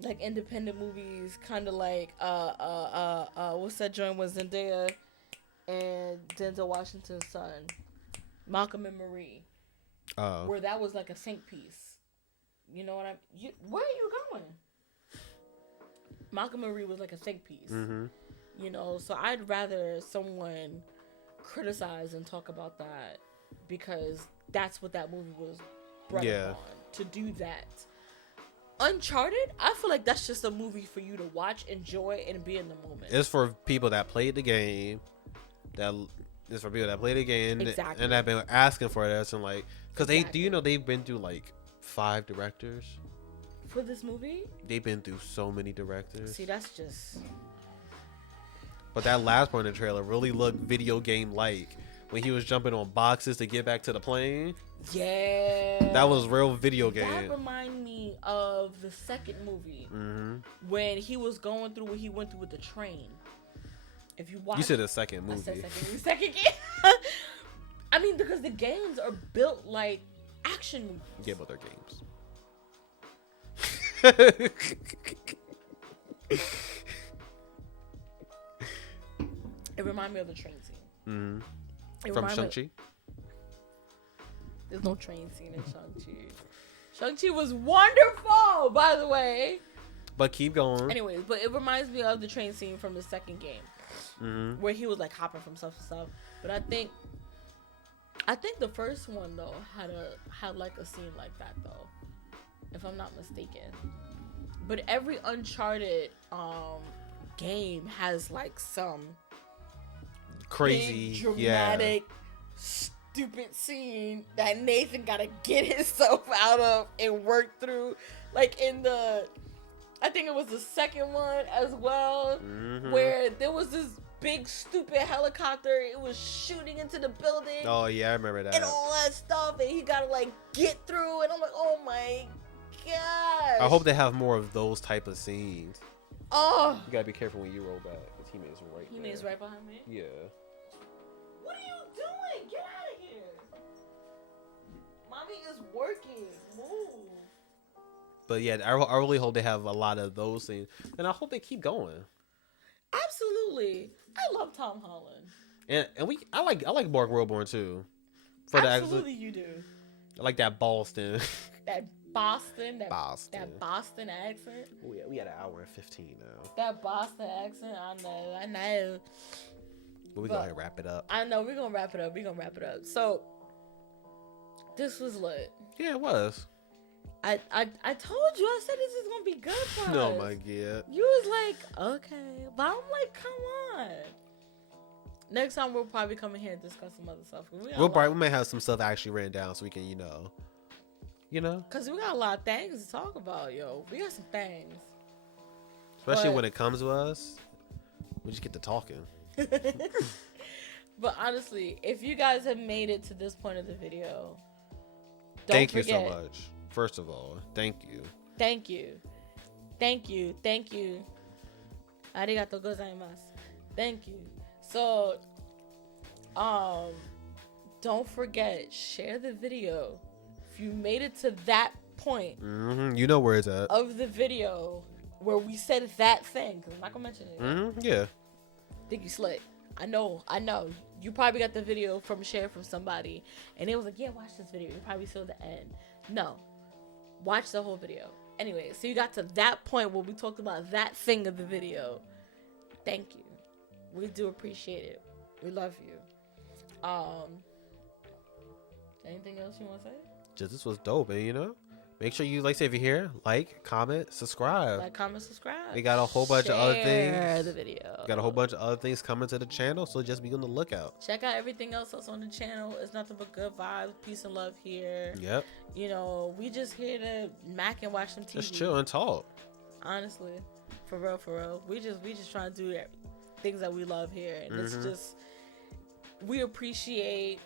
like independent movies, kind of like what's that joint with Zendaya and Denzel Washington's son, Malcolm and Marie, where that was like a think piece. You know what where are you going? Malcolm and Marie was like a think piece. Mm-hmm. So I'd rather someone criticize and talk about that, because that's what that movie was brought upon, to do that. Uncharted, I feel like that's just a movie for you to watch, enjoy, and be in the moment. It's for people that played the game. Exactly. And have been asking for this, and like, because they've been through like 5 directors for this movie. They've been through so many directors. See, that's just. But that last part in the trailer really looked video game like, when he was jumping on boxes to get back to the plane. Yeah, that was real video game. That reminded me of the second movie, when he was going through what he went through with the train. If you watch, you said the second movie. I said second game. I mean, because the games are built like action movies. Yeah, but they're games. It reminded me of the train scene. From Shang-Chi. There's no train scene in Shang-Chi. Shang-Chi was wonderful, by the way. But keep going. Anyways, but it reminds me of the train scene from the second game, where he was like hopping from stuff to stuff. But I think the first one though had like a scene like that though, if I'm not mistaken. But every Uncharted game has like some crazy, big, dramatic, stupid scene that Nathan gotta get himself out of and work through. Like I think it was the second one as well, where there was this big stupid helicopter. It was shooting into the building. Oh yeah, I remember that. And all that stuff, and he gotta like get through. And I'm like, oh my gosh. I hope they have more of those type of scenes. Oh. You gotta be careful when you roll back. His teammate's right there. Teammate's right behind me? Yeah. What are you doing? Get out of here. Mommy is working. Move. But yeah, I really hope they have a lot of those scenes. And I hope they keep going. Absolutely. I love Tom Holland. And I like Mark Wahlberg too. Absolutely you do. I like that Boston. That Boston accent. Oh yeah, we had an hour and 15 now. That Boston accent, I know. But we're going to wrap it up. I know, we're going to wrap it up. So, this was lit. Yeah, it was. I told you, I said this is going to be good for us. Oh my God. You was like, okay. But I'm like, come on. Next time we'll probably come in here and discuss some other stuff. We may have some stuff actually written down so we can, you know. Because we got a lot of things to talk about, yo. We got some things. Especially when it comes to us, we just get to talking. But honestly, if you guys have made it to this point of the video, thank you so much. First of all, thank you. Thank you. Thank you. Thank you. Arigato gozaimasu. Thank you. So, don't forget, share the video. If you made it to that point, you know where it's at. Of the video where we said that thing, because I'm not gonna mention it. Yeah. Think you slick. I know. You probably got the video from share from somebody, and it was like, yeah, watch this video. You probably saw the end. No, watch the whole video. Anyway, so you got to that point where we talked about that thing of the video. Thank you. We do appreciate it. We love you. Anything else you want to say? Just this was dope, and you know, make sure you if you're here, comment, subscribe. Like, comment, subscribe. We got a whole bunch of other things. Share the video. Got a whole bunch of other things coming to the channel, so just be on the lookout. Check out everything else that's on the channel. It's nothing but good vibes, peace and love here. Yep. You know, we just here to mac and watch some TV. Just chill and talk. Honestly, for real. We just trying to do things that we love here, and it's just, we appreciate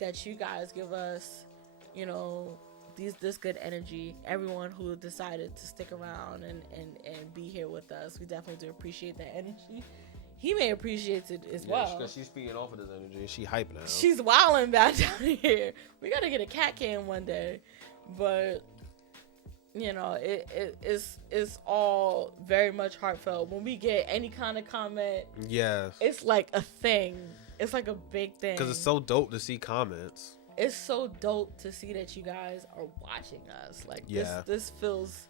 that you guys give us, you know, this good energy. Everyone who decided to stick around and be here with us, we definitely do appreciate that energy. He may appreciate it as well. Because she's feeding off of this energy. She hype now. She's wilding back down here. We gotta get a cat cam one day, but you know, it's all very much heartfelt. When we get any kind of comment, yes, it's like a thing. It's like a big thing. Because it's so dope to see comments. It's so dope to see that you guys are watching us. Like, this feels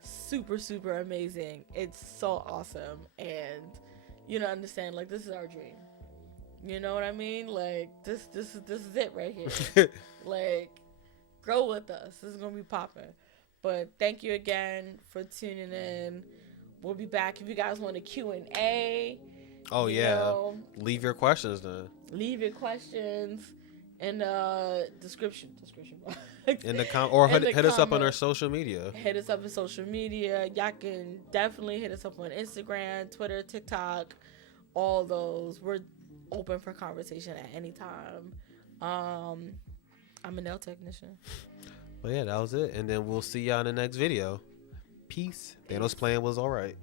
super, super amazing. It's so awesome. And you know, understand, like, this is our dream. You know what I mean? Like, this is it right here. Like, grow with us. This is gonna be popping. But thank you again for tuning in. We'll be back if you guys want a Q&A. Oh, yeah. Leave your questions then. Leave your questions in the description box. In the or hit us up on our social media. Hit us up on social media. Y'all can definitely hit us up on Instagram, Twitter, TikTok, all those. We're open for conversation at any time. I'm a nail technician. Well, yeah, that was it. And then we'll see y'all in the next video. Peace. Thanos' plan was all right.